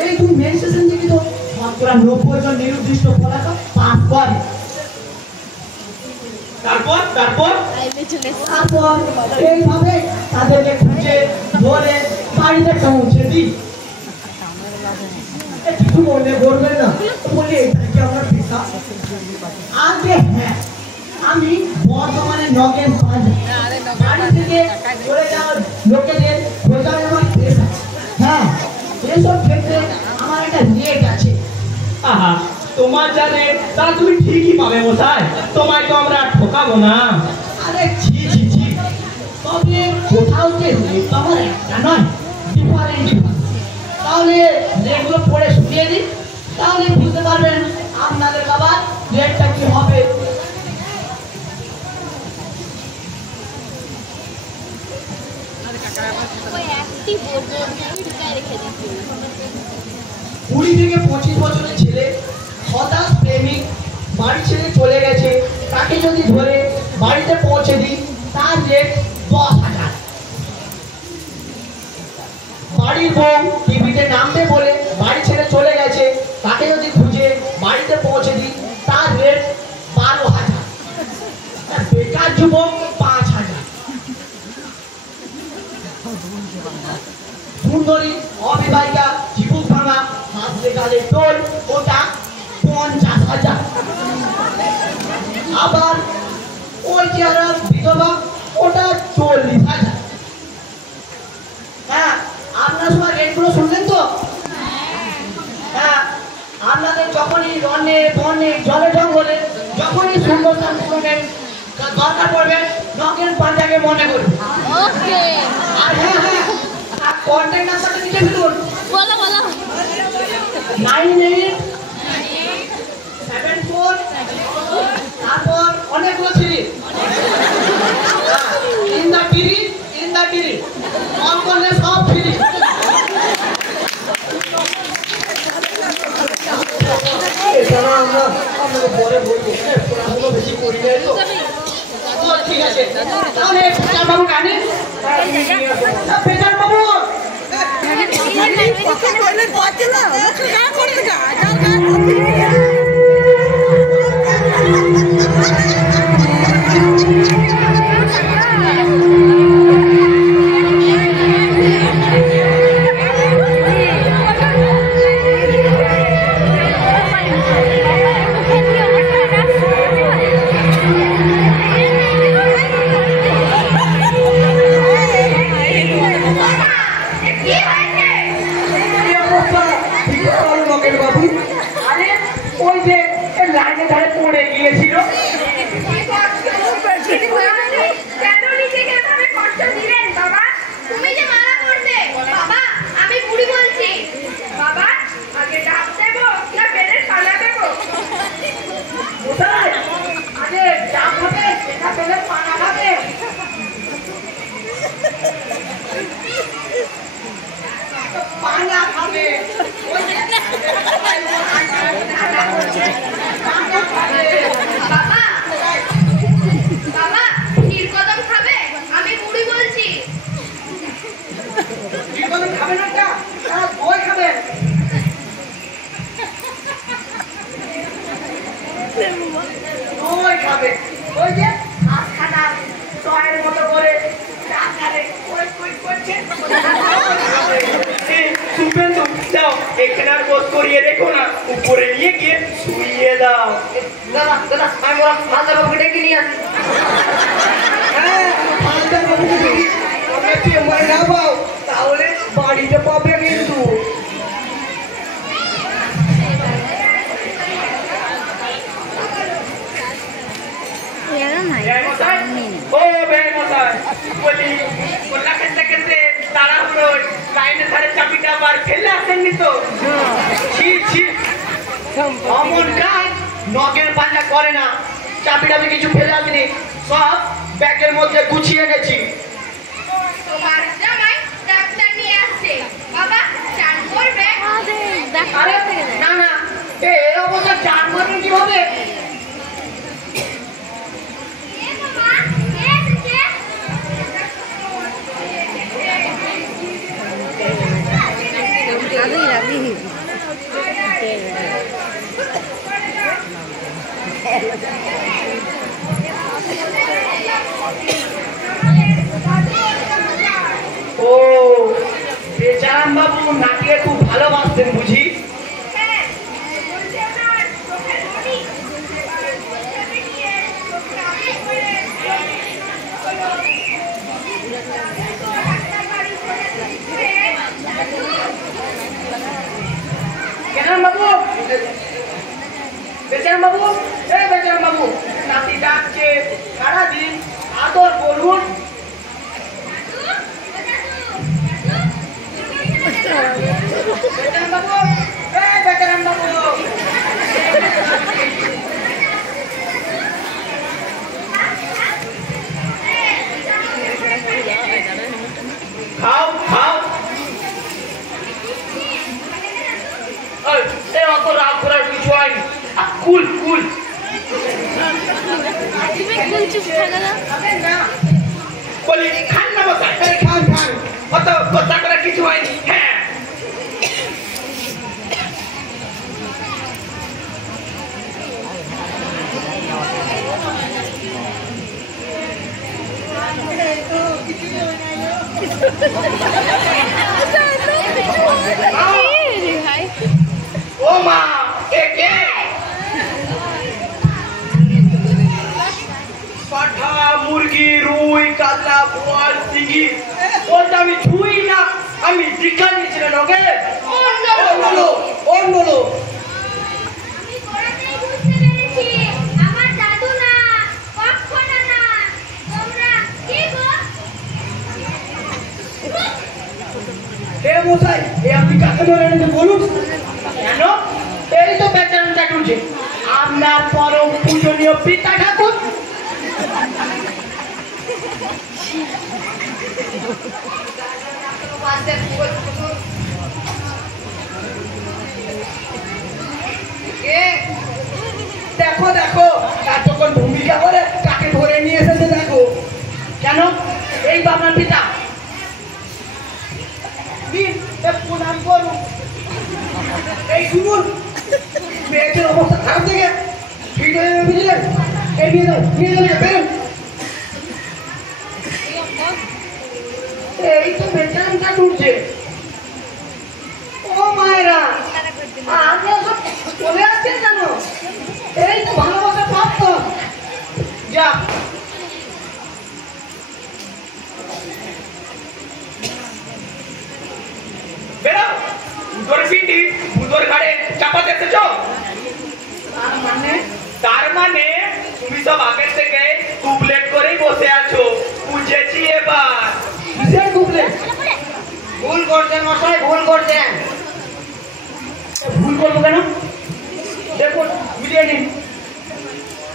এই দু মেন স্টেশন থেকে তো মাত্রা 90 জন নির্দিষ্ট পড়াশোনা পাস করে। তারপর তারপর তারপর এইভাবে তাদেরকে খুঁজে ধরে বাড়িতে পৌঁছে দিই। কিছু মনে করবেন না, বলি এটা কি আমার পেশা? আগে হ্যাঁ, আমি বর্তমানে নগেন বাড়ি থেকে চলে যাওয়ার লোকেদের খোঁজার আমার পেশা। হ্যাঁ, এসব ক্ষেত্রে আমার একটা রেট আছে। আহা, তোমার যা রেট তা তুমি ঠিকই পাবে মশাই, তোমায় তো আমরা ঠকাবো না। আরে জি জি জি, তবে কোথাও যে রেট আমার একটা নয়, ডিফারেন্ট। তাহলে রেটগুলো পড়ে শুনিয়ে দিই, তাহলে বুঝতে পারবেন আপনাদের বাবার রেটটা কি হবে। ওই একটি বোর্ড রেখে দিচ্ছি। 20 থেকে 25 বছরের ছেলে, হতাশ প্রেমিক, বাড়ি ছেড়ে চলে গেছে, তাকে যদি ধরে বাড়িতে পৌঁছে দিই তার রেট 10,000। বাড়ির বউ টিভিতে নামবে বলে বাড়ি ছেড়ে চলে গেছে, তাকে যদি খুঁজে বাড়িতে পৌঁছে দিই তার রেট 12,000। বেকার যুবক 5,000। সুন্দরী অবিবাহিতা চিবুক ভাঙা হাসলে গালে টোল, ওটা 50,000। আবার ওই চেহারা বিধবা, ওটা 40,000। হ্যাঁ, আপনার সবার রেটগুলো শুনলেন তো? হ্যাঁ, আপনাদের যখনই রনে বনে জলে জঙ্গলে যখনই সুন্দরস্থান পূরণের দরকার পড়বে, নগেন পাঞ্জাকে মনে করবে। ওকে, আর হ্যাঁ হ্যাঁ, আর কন্ট্যাক্ট নাম্বারটা লিখে ফেলুন। বলো বলো। 9874, তারপর অনেকগুলো ছিল। ইন দা টিরি কল করলে সব ফ্রি। এছাড়া আমরা আপনাকে পরে বলবো, পড়াশুনো বেশি করি নাই তো। ঠিক আছে, তাহলে পেচার বাবু গানে পেচার বাবু লাইনে ধারে পড়ে গিয়েছিল। কেন নিজেকে এভাবে কষ্ট দিলেন বাবা? তুমি যে মারা করবে। বাবা, আমি বুড়ি বলছি। বাবা, আগে ডাব দেবো না বেলের পানা দেবো? কোথায় খাবেন একটা? দই খাবেন? দই খাবে? ওই যে হাতখানা টয়ের মতো করে টাকারে করছে। সুপেন্দু যাও, এখানে আর বোধ করিয়ে রেখো না, উপরে নিয়ে গিয়ে শুইয়ে দাও। দাদা দাদা আমি বললাম হালদার বাবুকে ডেকে নিয়ে আসি। হালদার বাবুকে দেখি ওকে চেম্বারে না পাও তাহলে বাড়িতে পাবে কিন্তু। ও বেমশাই বলি কোলা খেতে খেতে তাড়াহুড়োয় লাইনে ধারে চাবিটা আবার ফেলে আসেননি তো? ছি ছি, অমন কাজ নখের পাল্লা করে না। চাবিটা আমি কিছু ফেলে আসিনি, সব ব্যাগের মধ্যে গুছিয়ে এনেছি। তোমার জামাই ডাক্তার নিয়ে আসছে, বাবা চান করবে? আরে না না, এই অবস্থা চান করবেন কিভাবে? ও বেচারাম বাবু নাটিকে খুব ভালোবাসতেন বুঝি? বেচারাম বাবু, বেচারাম বাবু, এই বেচারাম বাবু, নাতি ডাকছে সারাদিন, আদর করুন। বেচারাম বাবু, এই বেচারাম বাবু, খাও খাও। এই অত রাগ করার কিছু হয়নি, কুল কুল। চুপ থাকে না। বলি খান না মশাই, এই খান খান, অত কথা করার কিছু হয়নি। হ্যাঁ ও মা, এ কে? পাঠা, মুরগি, রুই, কাতলা, বোয়াল, চিংড়ি, ওটা আমি ছুঁই না। আমি দীক্ষা নিয়েছিলেন ওকে। অন্য লোক। আমি পড়াতেই বুঝতে পেরেছি আমার দাদু না, কখনো না। তোমরা কি গো? এ মশাই, এ আপনি কাকে ধরে এনেছেন বলুন? কেন? এই তো বেচারাম ঠাকুরজি, আপনার পরম পূজনীয় পিতা ঠাকুর। দেখো দেখো, এতক্ষণ ভূমিকা করে কাকে ধরে নিয়ে এসেছে দেখো। কেন? এই তো আপনার পিতা। প্রণাম করুন। এই শুনুন, মেয়েটির অবস্থা খারাপ থেকে ঠিক হয়ে যাবে বুঝলেন? এই নিয়ে যাও, নিয়ে চলে বেরোন। এই তো বেচারামটা ঢুকছে। ও মায়েরা, আপনি সব চলে আসছেন কেন? এই তো ভালোবাসা প্রাপ্ত। যা বেরো, উদর পিটি উদর ঘাড়ে চাপা দেখতেছ? তার মানে তুমি সব আগের থেকে টুবলেট করেই বসে আছো, বুঝেছি এবার। কিসের টুবলেট? ভুল করছেন মশাই, ভুল করছেন। ভুল করবো কেন? দেখুন বুঝিয়ে নিন,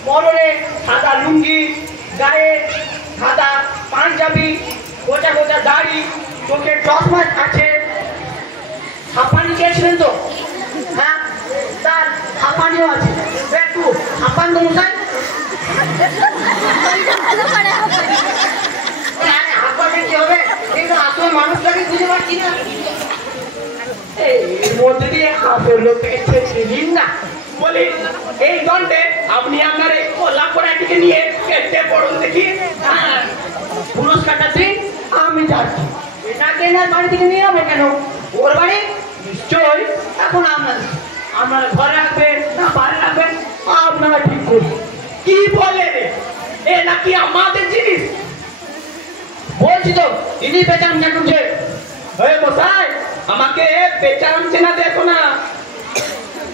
পরনে সাদা লুঙ্গি, গায়ে সাদা পাঞ্জাবি, গোটা গোটা দাড়ি, চোখে চশমা আছে। হাঁপানি খেয়েছিলেন তো? হ্যাঁ, তার হাঁপানিও আছে। একটু হাঁপান তো মশাই। হাঁপানি কি হবে? কিন্তু আসল মানুষটাকে খুঁজে পাচ্ছি না। মধ্যে দিয়ে আপেল পেয়েছে দিন না বলি এই ঘন্টে আপনি আপনার এই কলা কড়াইটিকে নিয়ে কেটে পড়ুন দেখি পুরস্কারটা দিন আমি যাচ্ছি এটাকে না বাড়ি থেকে নিয়ে যাবে কেন ওর বাড়ি নিশ্চয়ই এখন আপনারা ঘরে রাখবেন না বাইরে রাখবেন আপনারা ঠিক করুন কি বলে রে এ নাকি আমাদের জিনিস বলছি তো ইনি বেচান দেখুনছে হয়ে মশাই আমাকে বেচান চেনা দেখো না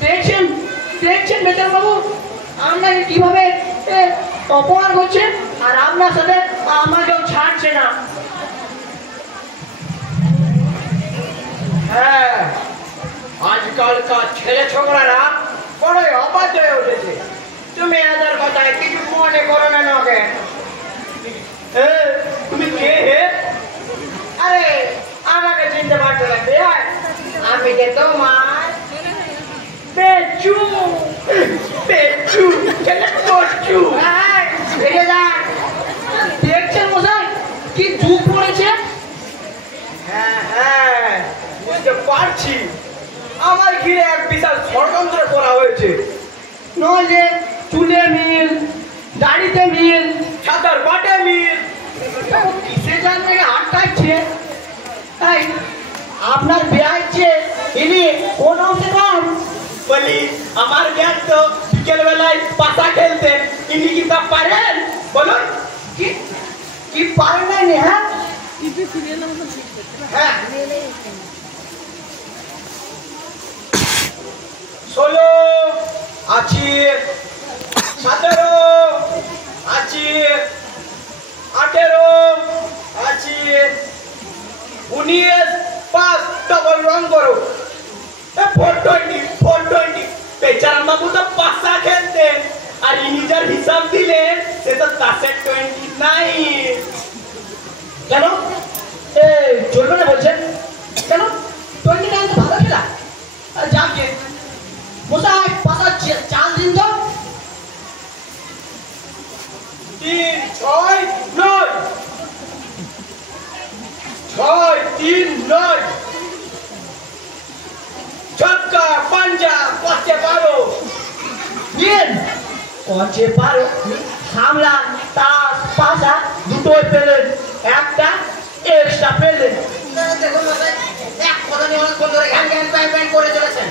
দেখছেন দেখছেন বেচান বাবু আপনাকে কিভাবে অপমান করছে আর আপনার সাথে আমাকেও ছাড়ছে না হ্যাঁ আজকালকার ছেলে ছোকরারা বড়ই অবাধ্য হয়ে উঠেছে তুমি এদের কথায় কিছু মনে করো না নাকে তুমি কে হে আরে আমাকে চিনতে পারছো না আমি যে তোমার পেচু পেচু ছেলে পচু বেরিয়ে যান দেখছেন মশাই কি যুগ পড়েছে হ্যাঁ হ্যাঁ বুঝতে পারছি আমার ঘিরে এক বিশাল ষড়যন্ত্র করা হয়েছে নইলে চুলে মিল দাড়িতে মিল সাঁতার বাটে মিল কিসে জানবে আটকাচ্ছে তাই আপনার বিয়াইছে ইনি কোন অংশে কম বলি আমার জ্ঞান তো বিকেল বেলায় পাতা খেলতে ইনি কি তা পারেন বলুন কি কি পারেন নাই হ্যাঁ হ্যাঁ 16 আছি 17 আছি 18 আছি 19 পাস ডবল রং করো 420 বেচারা বাবু তো পাশা খেলতে আর ইনি যার হিসাব দিলেন সে তো তাসের 29 কেন চলবে না বলছেন কেন 29 তো ভালো খেলা যাকে মশাই পাশা চাল দিন তো 3 6 9 6 3 9 ছক্কা পাঞ্জা করতে পারো দিন করতে পারো সামলা তাস পাশা দুটোই পেলেন একটা এক্সট্রা পেলেন দেখুন মশাই এক কথা নিয়ে অনেকক্ষণ ধরে ঘ্যান ঘ্যান প্যান করে চলেছেন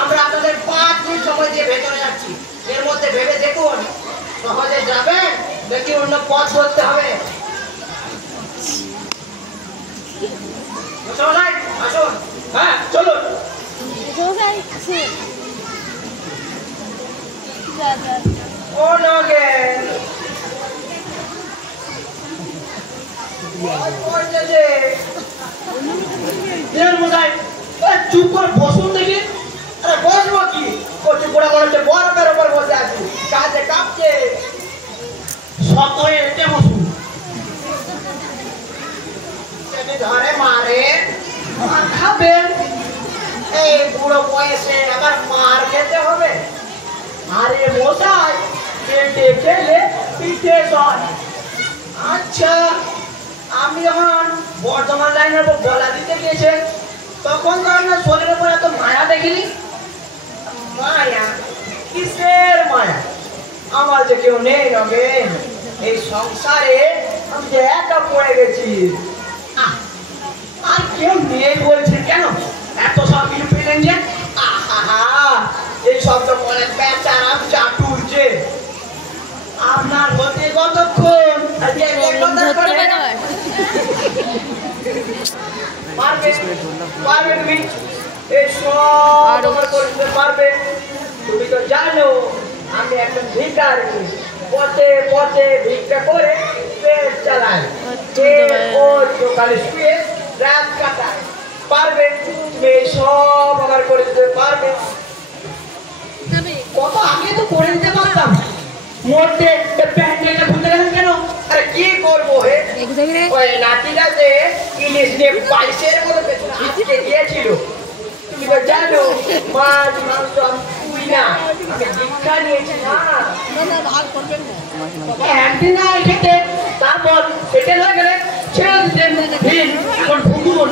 আমরা আপনাদের 5 মিনিট সময় দিয়ে ভেতরে যাচ্ছি এর মধ্যে ভেবে দেখুন সহজে যাবেন নাকি অন্য পথ ধরতে হবে আসুন হ্যাঁ চলুন ও নগে চুপ করে বসুন দেখি আরে বসবো কি কচু পোড়া মনে হচ্ছে বরফের উপর বসে আছি কাজে কাঁপছে শত হয়ে এটে বসুন ধরে মারে খাবেন এই বুড়ো বয়সে আবার মার খেতে হবে আরে মশাই পেটে খেলে পিঠে সয় আচ্ছা আমি যখন বর্ধমান লাইনের বলা দিতে গিয়েছেন তখন তো আপনার শরীরের উপর এত মায়া দেখিনি মায়া কিসের মায়া আমার যে কেউ নেই নগেন এই সংসারে আমি যে একা পড়ে গেছি আর কেউ নেই বলছে কেন এত সব কিছু পেলেন যে এই শব্দ বলে বেচারাম চাটুর যে আপনার হতে কতক্ষণ পারবে তুমি এই সব করতে পারবে তুমি তো জানো আমি একজন ভিখারি পথে পথে ভিক্ষা করে পেট চালাই ও সকালে শুয়ে রাত কাটায় পারবে তুমি এই সব আমার করে দিতে পারবে কত আগে তো করে দিতে পারতাম মোটে প্যান্টটা খুলতে গেলেন কেন আরে কি করবো হে ওই নাতিটা যে ইলিশ নিয়ে বাইশের মতো পেছনে আটকে দিয়েছিল তুমি তো জানো মাছ মাংস আমি তুই না আমি দীক্ষা নিয়েছি না ভাগ করবেন না একদিন না খেতে তারপর সেটেল হয়ে গেলে ছেড়ে দিতেন এখন ভুগুন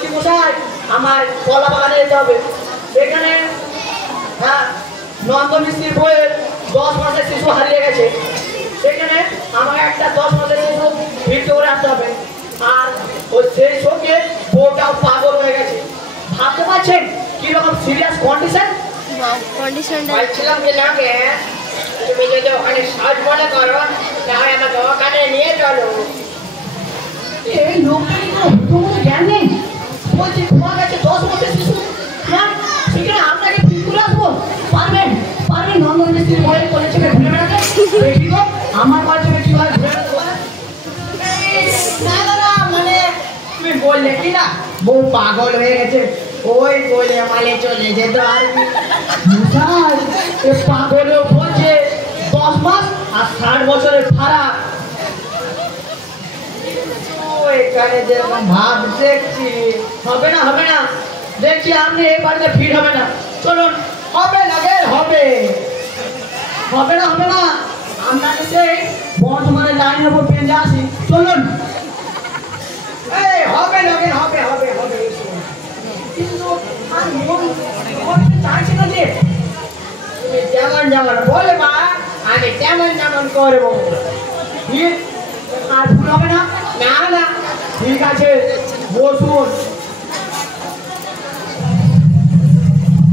বলছি মশাই আমার কলা বাগানে যেতে হবে সেখানে হ্যাঁ নন্দ মিস্ত্রির বইয়ের 10 মাসের শিশু হারিয়ে গেছে সেখানে আমাকে একটা 10 মাসের শিশু ভিড়তে করে আসতে হবে আর ওই সেই সঙ্গে বউটাও পাগল হয়ে গেছে ভাবতে পারছেন কিরকম সিরিয়াস কন্ডিশন কন্ডিশনটা বলছিলাম যে না গে তুমি যদি ওখানে সাজ মনে করো তাহলে আমাকে ওখানে নিয়ে চলো এই লোকটাকে কোনো জ্ঞান নেই বলছি খোয়া গেছে 10 মাসের শিশু হ্যাঁ সেখানে আপনাকে ফিরে তুলে আসবো পারবেন পারবেন নন্দ মিস্ত্রির বইয়ের কলেজ থেকে ঘুরে বেড়াতে দেখি তো আমার কলেজ থেকে কিভাবে ঘুরে বেড়াতে হয়। না না না মানে তুমি বললে কি না বউ পাগল হয়ে গেছে ওই বলে মালে চলে যেত আর মশাই এ পাগলেও বলছে 10 মাস আর 60 বছরের ফারাক এখানে যেরকম ভাব দেখছি হবে না দেখছি আপনি এই বাড়িতে ফিট হবে না চলুন হবে লাগে হবে না আপনাকে সেই বর্তমানে লাইনের উপর পেঁচে আসি চলুন এই হবে লাগে হবে কিন্তু আর মন করতে চাইছে না যে তুমি যেমন বলে মা আমি তেমন করবো ঠিক আর ভুল হবে না না ঠিক আছে বসুন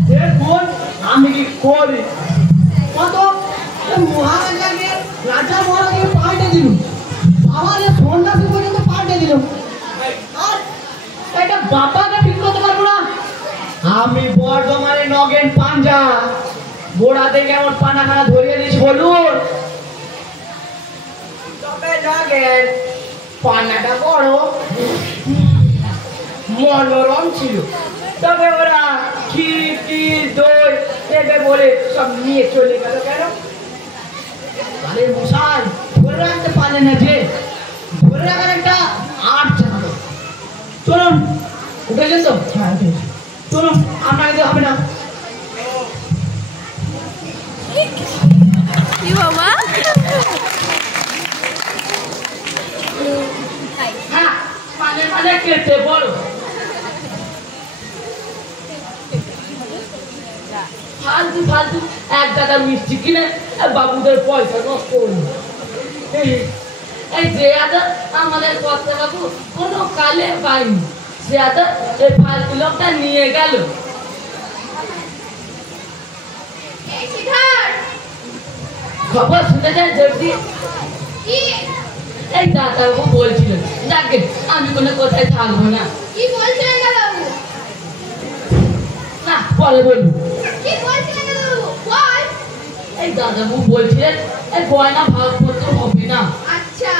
দেখুন আমি কি করি কত মহারাজাকে রাজা মহারাজাকে পাল্টে দিল আমার সন্ন্যাসী পর্যন্ত পাল্টে দিল আর এটা বাবাকে ঠিক করতে পারবো না আমি বর্ধমানে নগেন পাঞ্জা গোড়াতে কেমন পানাখানা ধরিয়ে দিয়েছি বলুন তবে নগেন পানাটা বড় মনোরম ছিল তবে ওরা ক্ষীর দই দেবে বলে সব নিয়ে চলে গেল কেন আরে মশাই ধরে রাখতে পারলেন না যে ধরে রাখার একটা আট জানালো চলুন উঠেছেন তো হ্যাঁ উঠেছি চলুন আপনাকে হবে না কি বাবা হ্যাঁ মানে কেটে বড় ফালতু এক টাকার মিষ্টি কিনে বাবুদের পয়সা নষ্ট করলো এই যে আদা আমাদের কর্তা বাবু কোনো কালে পাইনি সে আদা এই ফালতু লোকটা নিয়ে গেল এই সিদ্ধার্থ খবর শুনে যায় জলদি কি এই দাদাবাবু বলছিলেন যাকে আমি কোনো কোথায় থাকবো না কি বলছিলেন দাদাবাবু না পরে বলবো কি বলছিলেন দাদাবাবু বল এই দাদাবাবু বলছিলেন এই গয়না ভাগ করতে হবে না আচ্ছা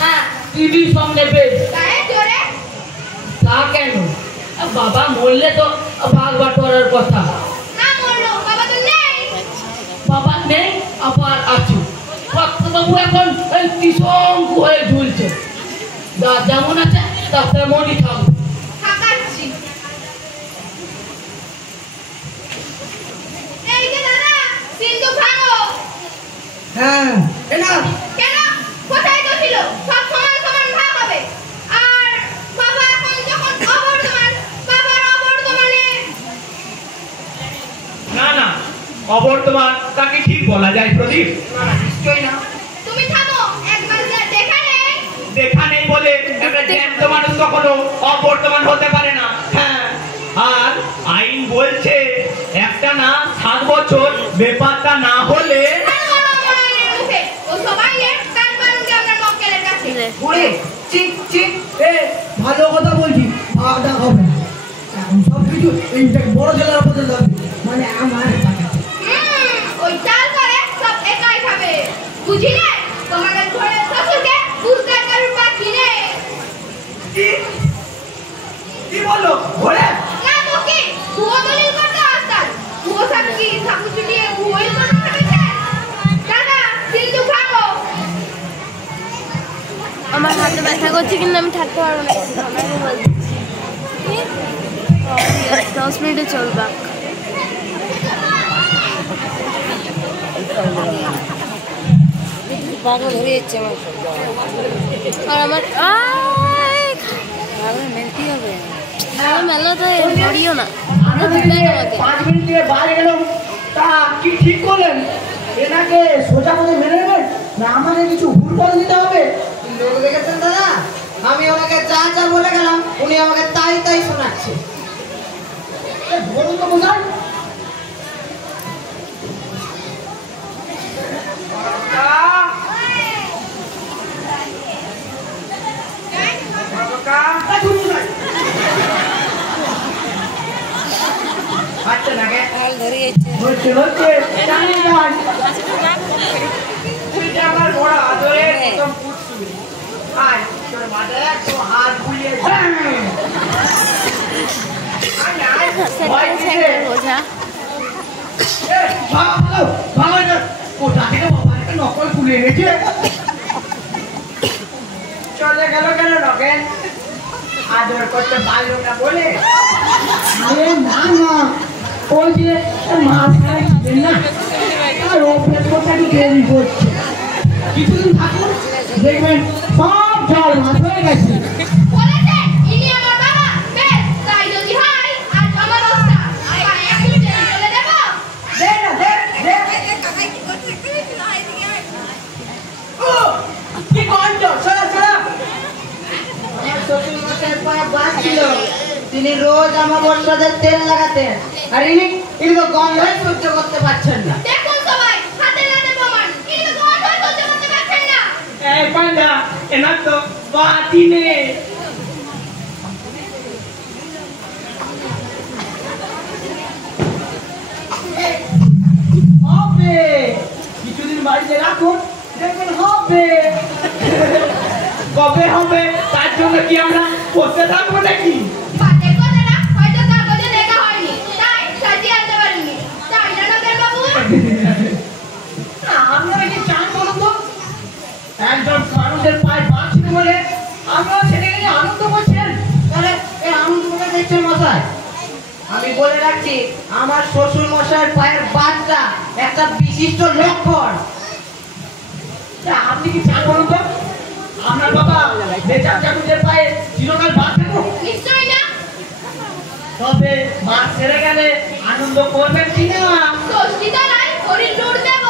হ্যাঁ টিভি সঙ্গে বেশ গায়ে জোরে তা কেন বাবা মরলে তো ভাগ বাটোয়ারার কথা না বললো বাবা তো নেই বাবা নেই আবার আছে বাবু এখন এই কিশঙ্কু হয়ে ঝুলছে যেমন আছে তার তেমনই থাকবে থাকাচ্ছি এই যে দাদা সিন্ধু ভাঙো হ্যাঁ কেন কোথায় তো ছিল সব সমান ভাগ হবে আর বাবা এখন যখন বাবার অবর্তমানে না অবর্তমান তাকে ঠিক বলা যায় প্রদীপ নিশ্চয়ই না তুমি থামো একবার দেখা নেই বলে একটা জ্যান্ত মানুষ কখনো অবর্তমান হতে পারে না হ্যাঁ আর আইন বলছে একটা না 7 বছর বেপাত্তা না হলে ও সবাই কান পানুকে আমরা মক্কেলের কাছে ওরে চিক এ ভালো কথা বলছি ভাগটা হবে না এখন সব কিছু ইনফ্যাক্ট বড় জেলার উপর যাবে মানে আমার ওই চাল করে সব একাই খাবে বুঝিলে তোমাদের ঘরে শ্বশুরকে পুরস্কার কারুর বাকি নেই কি বললো ঘরে না তো কি ভুয়ো দলিল করতে আসতাম ভুয়ো সাক্ষী ঠাকুর চুটিয়ে ভুয়োই করতে ভেবেছে দাদা সিন্ধু ভাঙো আমার হাতে ব্যথা করছে কিন্তু আমি থাকতে পারবো না আমাকে বলছি 10 মিনিটে চলবা পাগল হয়ে যাচ্ছে আমার আর আমার মেলতে হবে মেলাতে ধরিও না আপনাদের নিয়ে 5 মিনিট দিয়ে বাইরে গেলাম, তা কি ঠিক করলেন? এনাকে সোজা পথে মেনে নেবেন না আমাদের কিছু ভুল করে দিতে হবে? লোক দেখেছেন দাদা, আমি ওনাকে যা যা বলে গেলাম উনি আমাকে তাই তাই শোনাচ্ছে। বলুন তো বোঝান। আচ্ছা না কে হচ্ছে হচ্ছে জানি না তুই যে আমার বড় আদরে প্রথম পুষ্টি আয় তোর মাথায় একটু হাত বুলিয়ে বোঝা নকল খুলে এনেছে চলে গেল কেন নকেন আদর করতে পারলো না বলে? আরে না না, ওই যে মাছ খাইছিলেন না, আর ওপেন কথা কি দেরি করছে। কিছুদিন থাকুন, দেখবেন সব জল মাছ হয়ে গেছে। বলেছেন ইনি আমার বাবা, বেশ তাই যদি হয় আজ আমার অবস্থা আমি এখন চলে দেব। দে না দে দে কি করছো? চলো চলো। আমার শ্বশুর মশাইয়ের পায়ে বাদ ছিল, তিনি রোজ আমাবস্যাতে তেল লাগাতেন, আর ইনি তো গন্ধই সহ্য করতে পারছেন না। দেখুন সবাই হাতে নাতে প্রমাণ, ইনি তো গন্ধ সহ্য করতে পারছেন না। এই পান্ডা এনার তো বাতি নেই। হবে কিছুদিন বাড়িতে রাখুন, দেখবেন হবে। কবে হবে তার জন্য কি আমরা বসে থাকবো নাকি? বাতের কথাটা হয়তো কাগজে লেখা হয়নি, তাই সাজিয়ে আনতে পারিনি, তাই না নগেন বাবু? আপনারা কি চান বলুন তো? একজন মানুষের পায়ে পা ছিল বলে আপনারা সেটাকে নিয়ে আনন্দ করছেন। তাহলে এই আনন্দ করে দেখছেন মশাই? আমি বলে রাখছি, আমার শ্বশুর মশাইয়ের পায়ের বাদটা একটা বিশিষ্ট লক্ষণ। তা আপনি কি চান বলুন তো? আপনার বাবা বেচার চাকুদের পায়ে চিরকাল বাদ থাকুক। নিশ্চয়ই না। তবে মা ছেড়ে গেলে আনন্দ করবেন কি না? ষষ্ঠী তলায় হরিণ লুট দেব।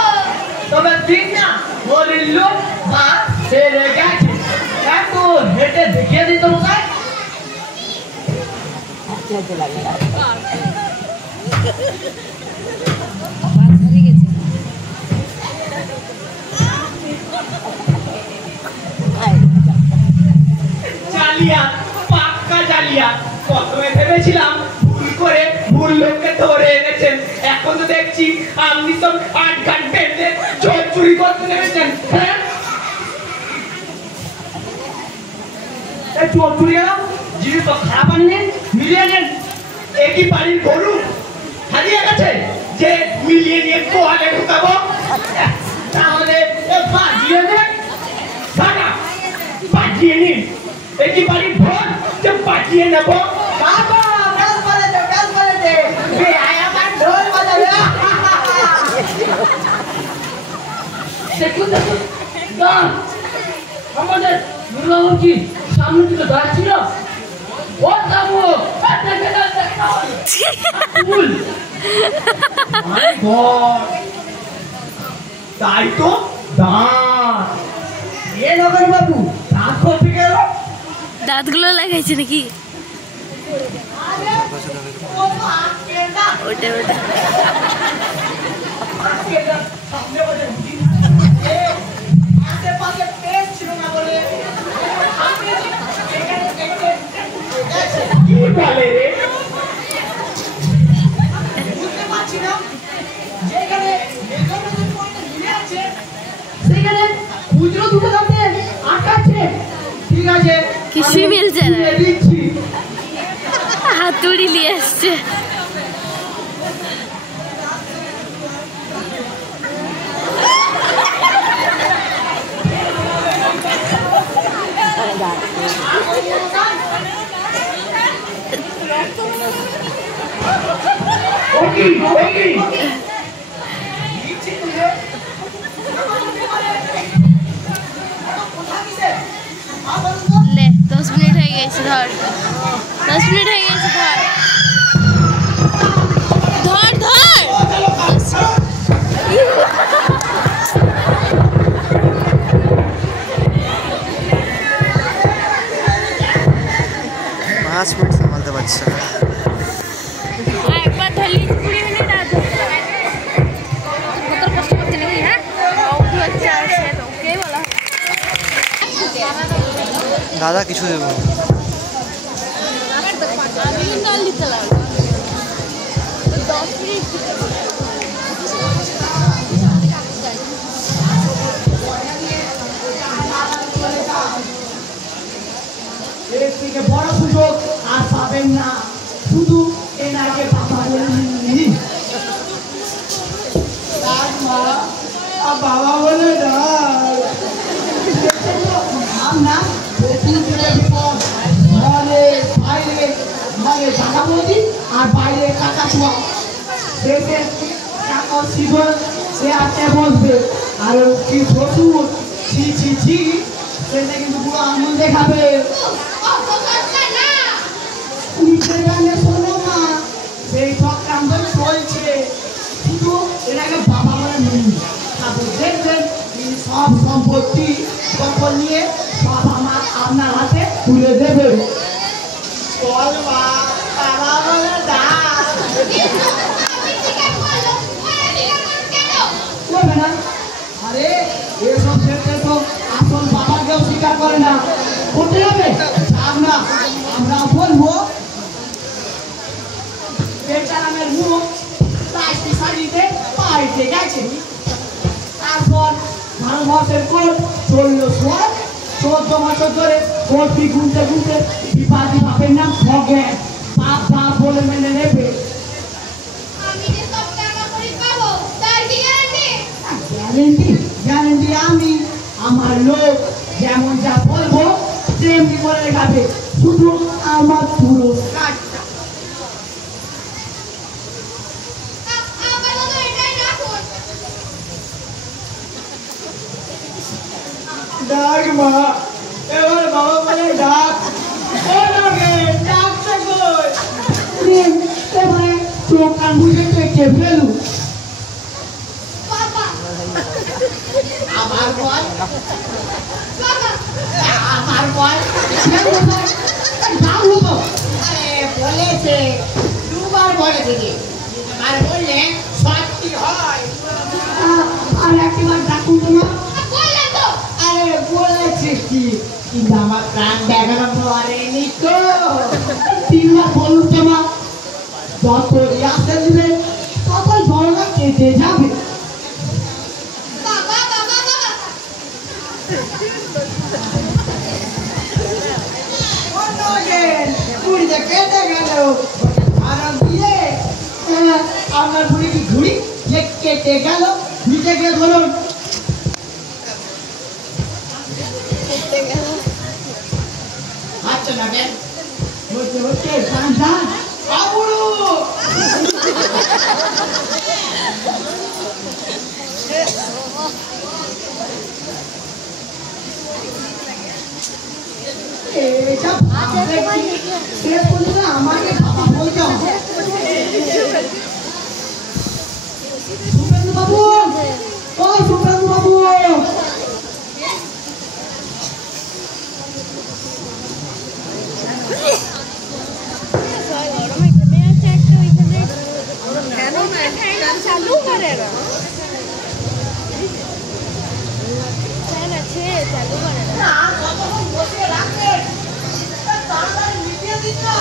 তবে দিন না হরিণ লোক মা ছেড়ে গেছে, এত হেঁটে দেখিয়ে দিত মশাই। জালিয়া, পাক্কা জালিয়া। প্রথমে ভেবেছিলাম ভুল করে ভুল লোককে ধরে এনেছেন, এখন তো দেখছি আপনি সব 8 ঘন্টা চোর চুরি করতে নেমেছেন। হ্যাঁ এই চোর চুরি গেল জিনিস তো খারাপ আনেন, মিলিয়ে নেন। একই বাড়ির গরু হারিয়ে গেছে যে মিলিয়ে নিয়ে কোয়ালে ঢুকাবো। তাহলে বাজিয়ে নেন। সারা বাজিয়ে নিন, একই বাড়ির ভোট যে বাজিয়ে নেবো। বাবা বেশ বলেছে আয় আমার ঢোল বাজাবে। দেখুন দেখুন না, আমাদের দুর্গাবতী সামনে দিকে দাঁড়িয়েছিল, ও যাবো তাই তো দাঁত এ নগর বাবু দাঁত কপি গেল। দাঁতগুলো লাগাইছে নাকি? ওটা ওটা কি বলে রে? সেখানে খুচরো দুটো দামে আটকাচ্ছে। ঠিক আছে কিছুই মিলছে না, আমি দিচ্ছি। হাতুড়ি নিয়ে আসছে। ওকি ওকি লে 10 মিনিট হয়ে গেছে, ধর 10 মিনিট হয়ে গেছে। ধর ধর पाँच मिनट संभालते बच्चा একবার ধরলি পুরি হলে না কত কষ্ট করতে নাকি হ্যাঁ বহুত হচ্ছে আর সে তো কে বলা दादा किछु देबो আমি ডাল দিতে লাগলো 10 মিনিট এর থেকে বড় সুযোগ আর পাবেন না শুধু এনাকে বাবা বলে বাবা বলে না দাদা বৌদি আর বাইরে কাকা ছোঁয়া দেখে সে আসতে বসবে আর কি শ্বশুর ছি ছি ছি সেটা কিন্তু পুরো আঙুল দেখাবে শোনো না সেই সব কাম চলছে শুধু এটাকে বাবা বলে নেই তারপর দেখবেন সব সম্পত্তি দখল নিয়ে সব আপনার হাতে তুলে দেবে আরে এসব ক্ষেত্রে তো আসল বাবাকেও স্বীকার করে না করতে হবে আমরা বলবো বেচারামের মুখ শাড়িতে পাইতে গেছে তারপর ভারতবর্ষের কোর্ট চললো 14 বছর ধরে কোর্টটি গুনতে গুনতে বিপাদি বাপের নাম খগে বাপ বাপ বলে মেনে নেবে গ্যারেন্টি আমি আমার লোক যেমন যা বলবো তেমনি করে খাবে শুধু আমার পুরো কাজটা ডাক মা এবার বাবা বলে ডাক ডাকছে এবারে চোখ কান বুঝে দেখে ফেলু আমার বল বলেছে দুবার বলেছে আর বললে সত্যি হয় আর একবার ডাকুন তোমার আরে বলেছে কি কিন্তু আমার প্রাণ দেখানো পড়েনি তো 3 বার বলুন তোমার যত রিয়াসে দিবে ততই ঝরনা কেটে যাবে কেটে গেল আরাম দিয়ে আপনার বুড়ি কি ঘুড়ি যে কেটে গেল নিচে গিয়ে ধরুন আচ্ছা না কেন হচ্ছে হচ্ছে সান্ধান আবুড়ু আমাকে বাবা বলতে হবে সুপেন্দ্র বাবু ও সুপেন্দ্র বাবু চালু করে না চালু করে না বসে রাখবেন তাড়াতাড়ি মিটিয়ে দিন না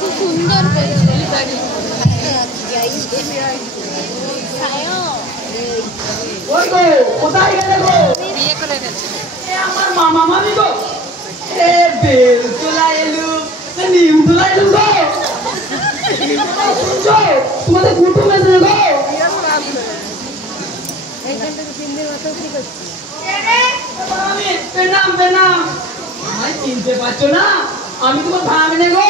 খুব সুন্দর করেছে কোথায় গেলে গো বিয়ে করে গেছে আমার মামা মামি গো এ বেল তোলা এলু নিম তোলা এলু গো শুনছো তোমাদের কুটুম এসে গো বেনাম আমায় চিনতে পারছো না আমি তোমার ভাগ্নে গো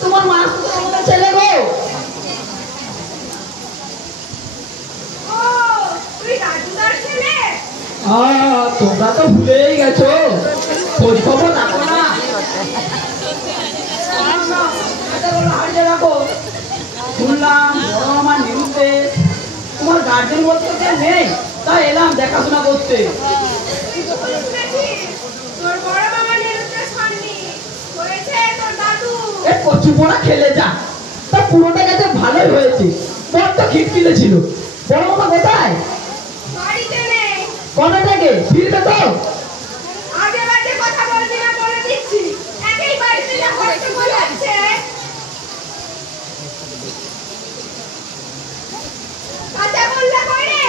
তোমার মা তোমার ছেলে গো ও তুই রাজুদার ছেলে তোমরা তো ভুলেই গেছো, খোঁজ খবর রাখো না। হারিয়ে রাখো। শুনলাম বড় আমার নিরুদ্দেশ, তোমার গার্জেন বলতে কেউ নেই, তাই এলাম দেখাশোনা করতে। তোর বড় মামা নিরুদ্দেশ হননি, হয়েছে তোর দাদু। এ কচু পোড়া খেলে যা, তা পুরোটা গেছে ভালোই হয়েছে, বড্ড খিটখিটে ছিল। বড় মামা কোথায়? বাড়িতে নেই। কবে থেকে ফিরবে তো? আগে বাজে কথা বলবি না বলে দিচ্ছি, একেই বাড়িতে যা কষ্ট করে আছে। কথা বললে করে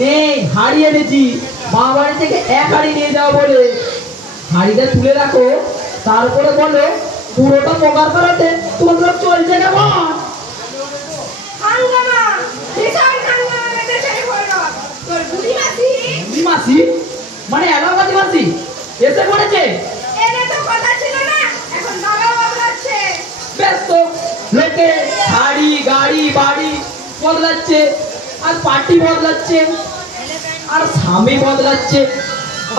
নেই, হাড়ি এনেছি, মা বাড়ি থেকে এক হাড়ি নিয়ে যাও বলে। হাড়িটা তুলে রাখো, তারপরে বলো পুরোটা পোকার পাড়াতে তোমরা চলছে কেমন? হাঙ্গামা, ভীষণ হাঙ্গামা বেঁধেছে এই বললো। তোর বুড়ি মাসি মাসি মানে এলাকাবাদী মাসি এসে পড়েছে। এনে তো কথা ছিল না, এখন দাদা বদলাচ্ছে। ব্যস্ত লোকে শাড়ি গাড়ি বাড়ি বদলাচ্ছে, আর পার্টি বদলাচ্ছে, আর স্বামী বদলাচ্ছে,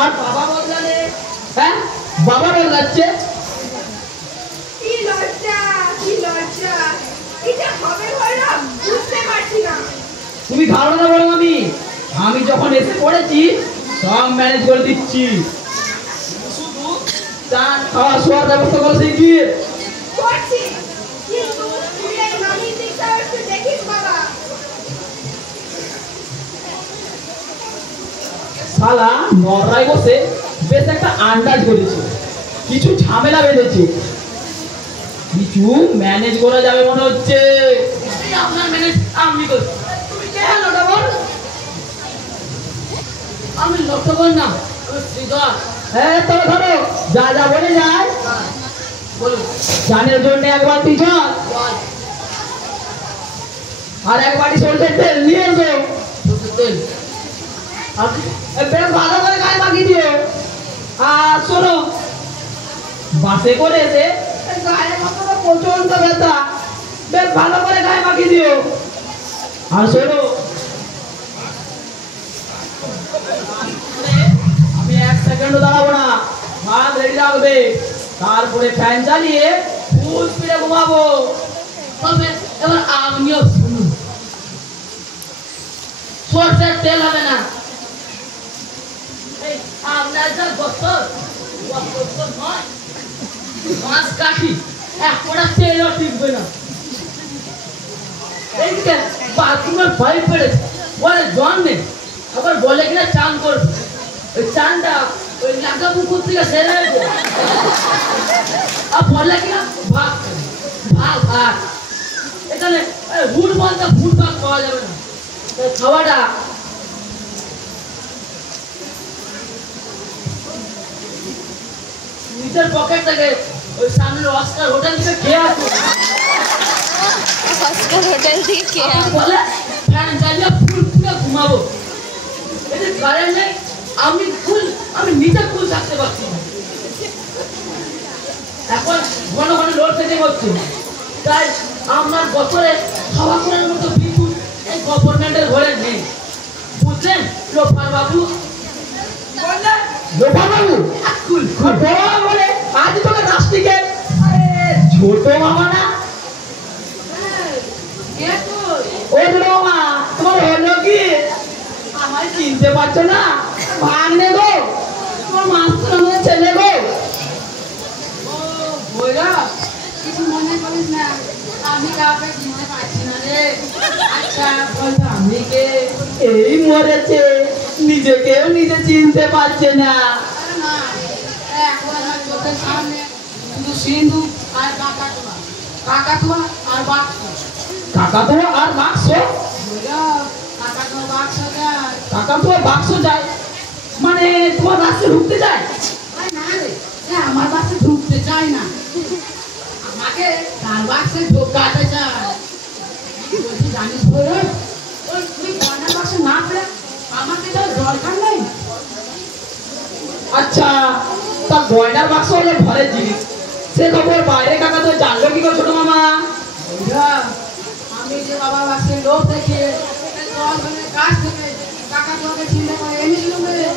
আর বাবা বদলালে হ্যাঁ বাবা বদলাচ্ছে। কি লজ্জা, কি লজ্জা, কি যে হবে বললো বুঝতে পারছি না। তুমি খাও না বলো, আমি যখন এসে পড়েছি সব ম্যানেজ করে দিচ্ছি। শুধু চান খাওয়া শোয়ার ব্যবস্থা করো সেই গিয়ে। করছি, কিন্তু তুই এই মামির দিকটা একটু দেখিস বাবা। শালা নড়াই বসে বেশ একটা আন্দাজ করেছে, কিছু ঝামেলা বেঁধেছে, কিছু ম্যানেজ করা যাবে মনে হচ্ছে। এই আপনার ম্যানেজ আমি করছি। তুমি কে লটবর? আমি লটবর না, আমি শ্রীধর। হ্যাঁ তো ধরো যা যা বলে যায় বলুন জানের জন্য একবার পিছন বল। আর এক বাটি সরষের তেল নিয়ে এসো। সরষের তেল আর বেশ ভালো করে গায়ে মাখিয়ে দিও। আর শোনো, বাসে করে এসে গায়ে মাখানো প্রচন্ড ব্যথা, বেশ ভালো করে গায়ে মাখিয়ে দিও। আর শোনো, আমি এক সেকেন্ডও দাঁড়াবো না, ভাত রেডি রাখবে, তারপরে ফ্যান চালিয়ে ফুল স্পিডে ঘুমাবো। তবে এবার আপনিও শুনুন, সরষের তেল হবে না। এই আপনার যা বছর নয়, মাছ কাঠি এক ফোঁটা তেলও টিকবে না। এইদিকে বাথরুমের পাইপ পেড়েছে, বলে জল নেই, আবার বলে কিনা চান করবে। ওই চানটা ওই লাগা পুকুর থেকে সেরে নেবো, আর বলে কিনা ভাগ ভাগ ভাগ। এখানে হুট বলতে হুট ভাগ পাওয়া যাবে না। তাই খাওয়াটা নিজের পকেট থেকে ওই সামনে অস্কার হোটেল থেকে খেয়ে আসুন। অস্কার হোটেল থেকে কে বলে ফ্যান চালিয়ে ফুল ফুলে ঘুমাবো। এদের কারেন্ট নেই, আমি নিজে ফুল থাকতে পারছি না। এখন ঘন ঘন লোড থেকে হচ্ছে, তাই আপনার বছরে সভা করার মতো বিদ্যুৎ এই গভর্নমেন্টের ঘরে নেই, বুঝলেন লোফার বাবু? বললেন লোফার বাবু বলে আজ তোকে রাস্তিকে ছোট মামা না? ও ছোট মামা, তোমার হলো কি? আমায় চিনতে পারছো না? ভাগ্নে গো, তোমার মাস্টার আমার ছেলে গো। বইরা কিছু মনে করিস না, আমি কাউকে চিনতে পারছি না রে। আচ্ছা বলতো আমি কে? এই মরেছে, নিজেকেও নিজে চিনতে পারছে না। না, এখন আমার চোখের সামনে শুধু সিন্ধু আর কাকাতুয়া, কাকাতুয়া আর বাক্স। কাকাতুয়া আর বাক্স? বইরা কাকাতুয়া বাক্স যায়। কাকাতুয়া বাক্স যায় মানে তোমার বাক্সে ঢুকতে যায়? না রে, আমার বাক্সে ঢুকতে চায় না, আমাকে তার বাক্সে ঢোকাতে চায়। বলছি জানিস বইরা, ওই তুই কর্নার বাক্সে না পেলে আমাকে তো দরকার নেই। আচ্ছা, তা গয়নার বাক্স হলো ঘরের জিনিস, সে খবর বাইরে কাকাতুয়া জানলো কি করে ছোট মামা? বইরা আমি যে বাবার বাক্সে লোক দেখে কাছ থেকে কাকাতুয়াকে চিন্তা করে এনেছিলাম রে।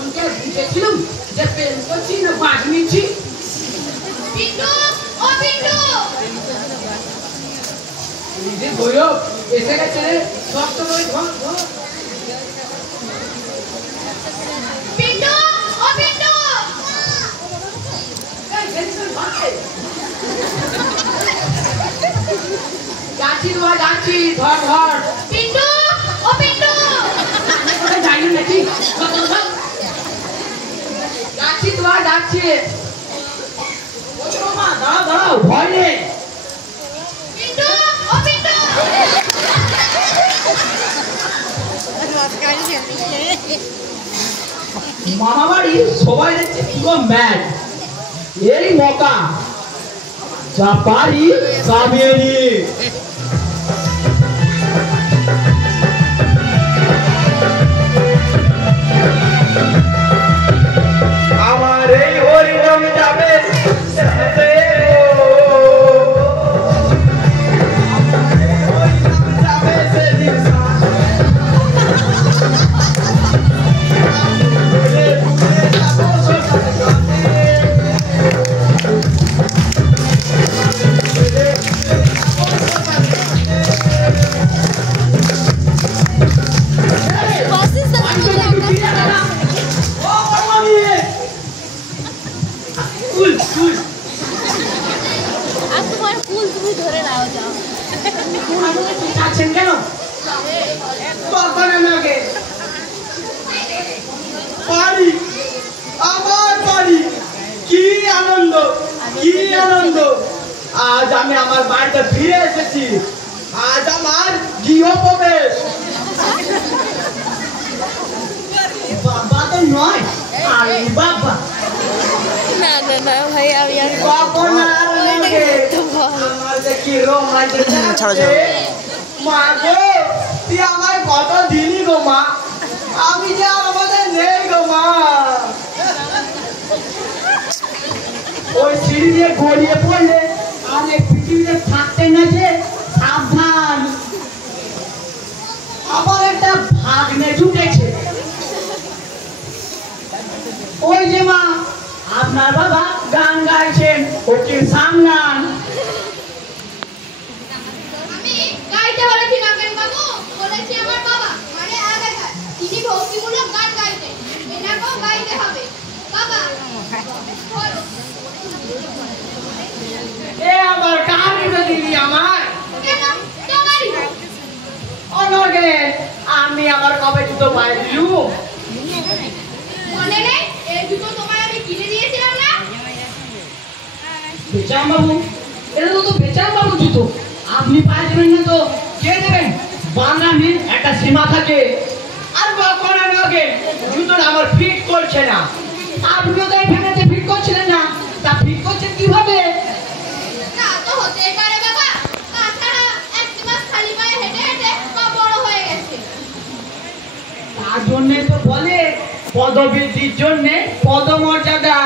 তখনকে বুঝেছিলাম যে প্রেম করছি না বাজ নিচ্ছি। পিন্টু, ও পিন্টু, এই যে গৌরব এসে গেছে রে, শক্ত করে ধর ধর। পিন্টু, ও পিন্টু, এই জেনসন ভাই যাচ্ছি তোমার যাচ্ছি, ধর ধর। পিন্টু, ও পিন্টু, কোথায় যাইনি নাকি? যাচ্ছি তোমার যাচ্ছি। মা দাঁড়াও দাঁড়াও, ভয় নেই। পিন্টু, ও পিন্টু। মামা বাড়ি সবাই দেখছে পুরো ম্যাচ, এই মকা যা পারি কামিয়ে নি। আমার এই হরিনাম যাবে সাথে যাবে সেদিন আর তোমার ফুল তুমি ধরে নাও যাও। আছেন কেন? বাবারে নাগে পারি, আমার পারি, কি আনন্দ, কি আনন্দ। আজ আমি আমার বাড়িতে ফিরে এসেছি, আজ আমার গৃহপ্রবেশ। বাবা তো নয়, আরে বাবা। না না না ভাই আমি আর বাপনার লাগে আমার যে কি রোমাঞ্চ ছাড়ো, ছাড়ো। মা গো, তুই আমার কত দিলি গো মা, আমি যে আর আমাদের নেই গো মা। ওই সিঁড়ি দিয়ে গড়িয়ে পড়লে আর এই পৃথিবীতে থাকতে না, যে সাবধান। আমার একটা ভাগ্নে জুটেছে, ওই যে মা আপনার বাবা গান গাইছেন, ওকে সামলান। আমি গাইতে বলেছি না কেন বাবু, বলেছি আমার বাবা মানে আগেকার তিনি ভক্তিমূলক গান গাইতেন, এনাকেও গাইতে হবে। বাবা বলো। এ আমার কার জুতো দিলি আমার? কেন তোমারই? অনগে আমি আবার কবে জুতো পাই দিলু? মনে নেই এই জুতো তোমায় আমি কিনে দিয়েছিলাম না? বেচারাম বাবু, এটা তো বেচারাম বাবু জুতো, আপনি পায়ে দেবেন না তো কে দেবেন? বাঙালির একটা সীমা থাকে। আর বাপনা নগে জুতোটা আমার ফিট করছে না। আপনিও তো এই ফ্যামিলিতে ফিট করছিলেন না, তা ফিট করছেন কিভাবে? না তো হতেই পারে বাবা, তাছাড়া এক মাস খালি পায়ে হেঁটে হেঁটে পা বড় হয়ে গেছে। তার জন্যে তো বলে পদবৃদ্ধির জন্যে পদমর্যাদা।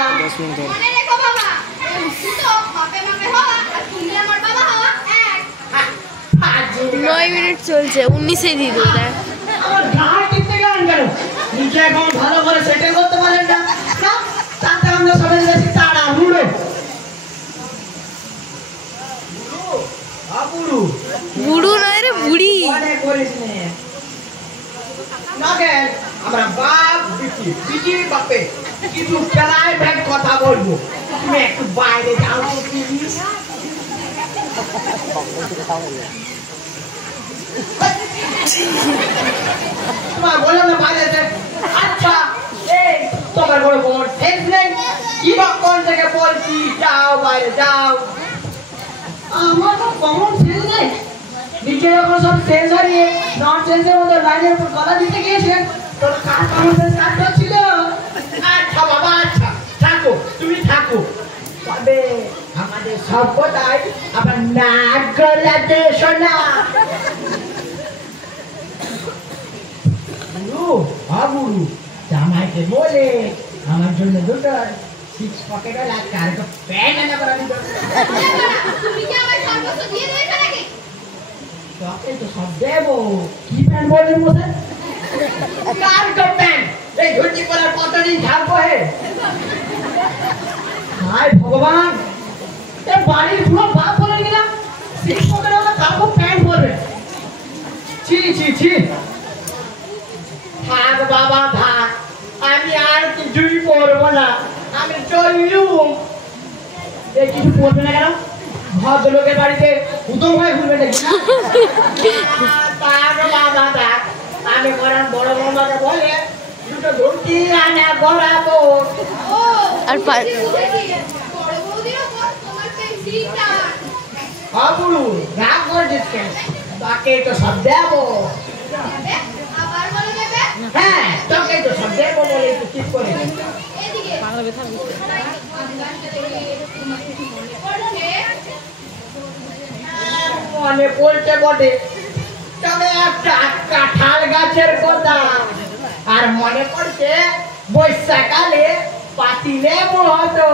মনে রেখো বাবা, এই জুতো মাপে মাপে হওয়া আর তুমি আমার বাবা হওয়া এক। 9 মিনিট চলছে, 19-এ দিয়ে দেবো। আমার ঘাড় টিপতে গেলেন কেন? নিজে এখন ভালো করে সেটেল করতে পারেন না, না? তাতে আমরা সবাই যাচ্ছি তাড়াহুড়ো। বাবুরু বুড়ো নয় রে, বুড়ি। মনে করিস নে নগে আমরা বাপ বিটি, বিটির বাপে কিছু প্রাইভেট কথা বলবো, তুমি একটু বাইরে যাও তো প্লিজ। তোমার বললাম না বাইরে যেতে। আচ্ছা এই তোমার বড় বড় সেন্স নেই, কি বা কোন থেকে বলছি যাও বাইরে যাও। আমার তো কমন সেন্স নেই, নিচে যখন সব সেন্স হারিয়ে নন সেন্সের মতো লাইনের উপর গলা দিতে গিয়েছেন, তোর কার কমন সেন্স কাজ ছিল? আচ্ছা বাবা, আচ্ছা থাকো, তুমি থাকো। তবে আমাদের সভ্যতায় আবার নাক গলাতে শোনা। বাবুরু জামাইকে বলে আমার জন্য দুটো 6 পকেট লাগবে, আর একটা প্যান্ট আনা করা দিত। তুমি কি আমার সর্বস্ব দিয়ে দিয়েছো নাকি? তোকে তো সব দেবো। কি প্যান্ট বললেন মশাই? কার তো প্যান্ট? এই ধুতি পরার কত কতদিন থাকবো হে? হায় ভগবান, এ বাড়ির পুরো বাপ বলে গেলাম, শিক্ষকের ওরা কাপড় প্যান্ট পরবে। ছি ছি ছি। থাক বাবা থাক, আমি আর কিছুই পরবো না, আমি চললুম। এ কিছু পরবে না কেন? ভদ্রলোকের বাড়িতে উদম হয়ে ঘুরবে নাকি? থাক বাবা থাক, আমি বরং বড় বৌমাকে বলে দুটো ধুতি আনা গড়াবো। আর বড় বৌদিও তোমার পেন্সিলটা বাবুরু রাগ করছিস কেন? তাকে তো সব দেবো। আবার বলে দেবে হ্যাঁ, তোকে তো সব দেবো বলে তো ঠিক করে। এদিকে মনে পড়ছে বটে, তবে একটা কাঁঠাল গাছের কথা। আর মনে পড়ছে বৈশাখালে পাতি লেবু হতো।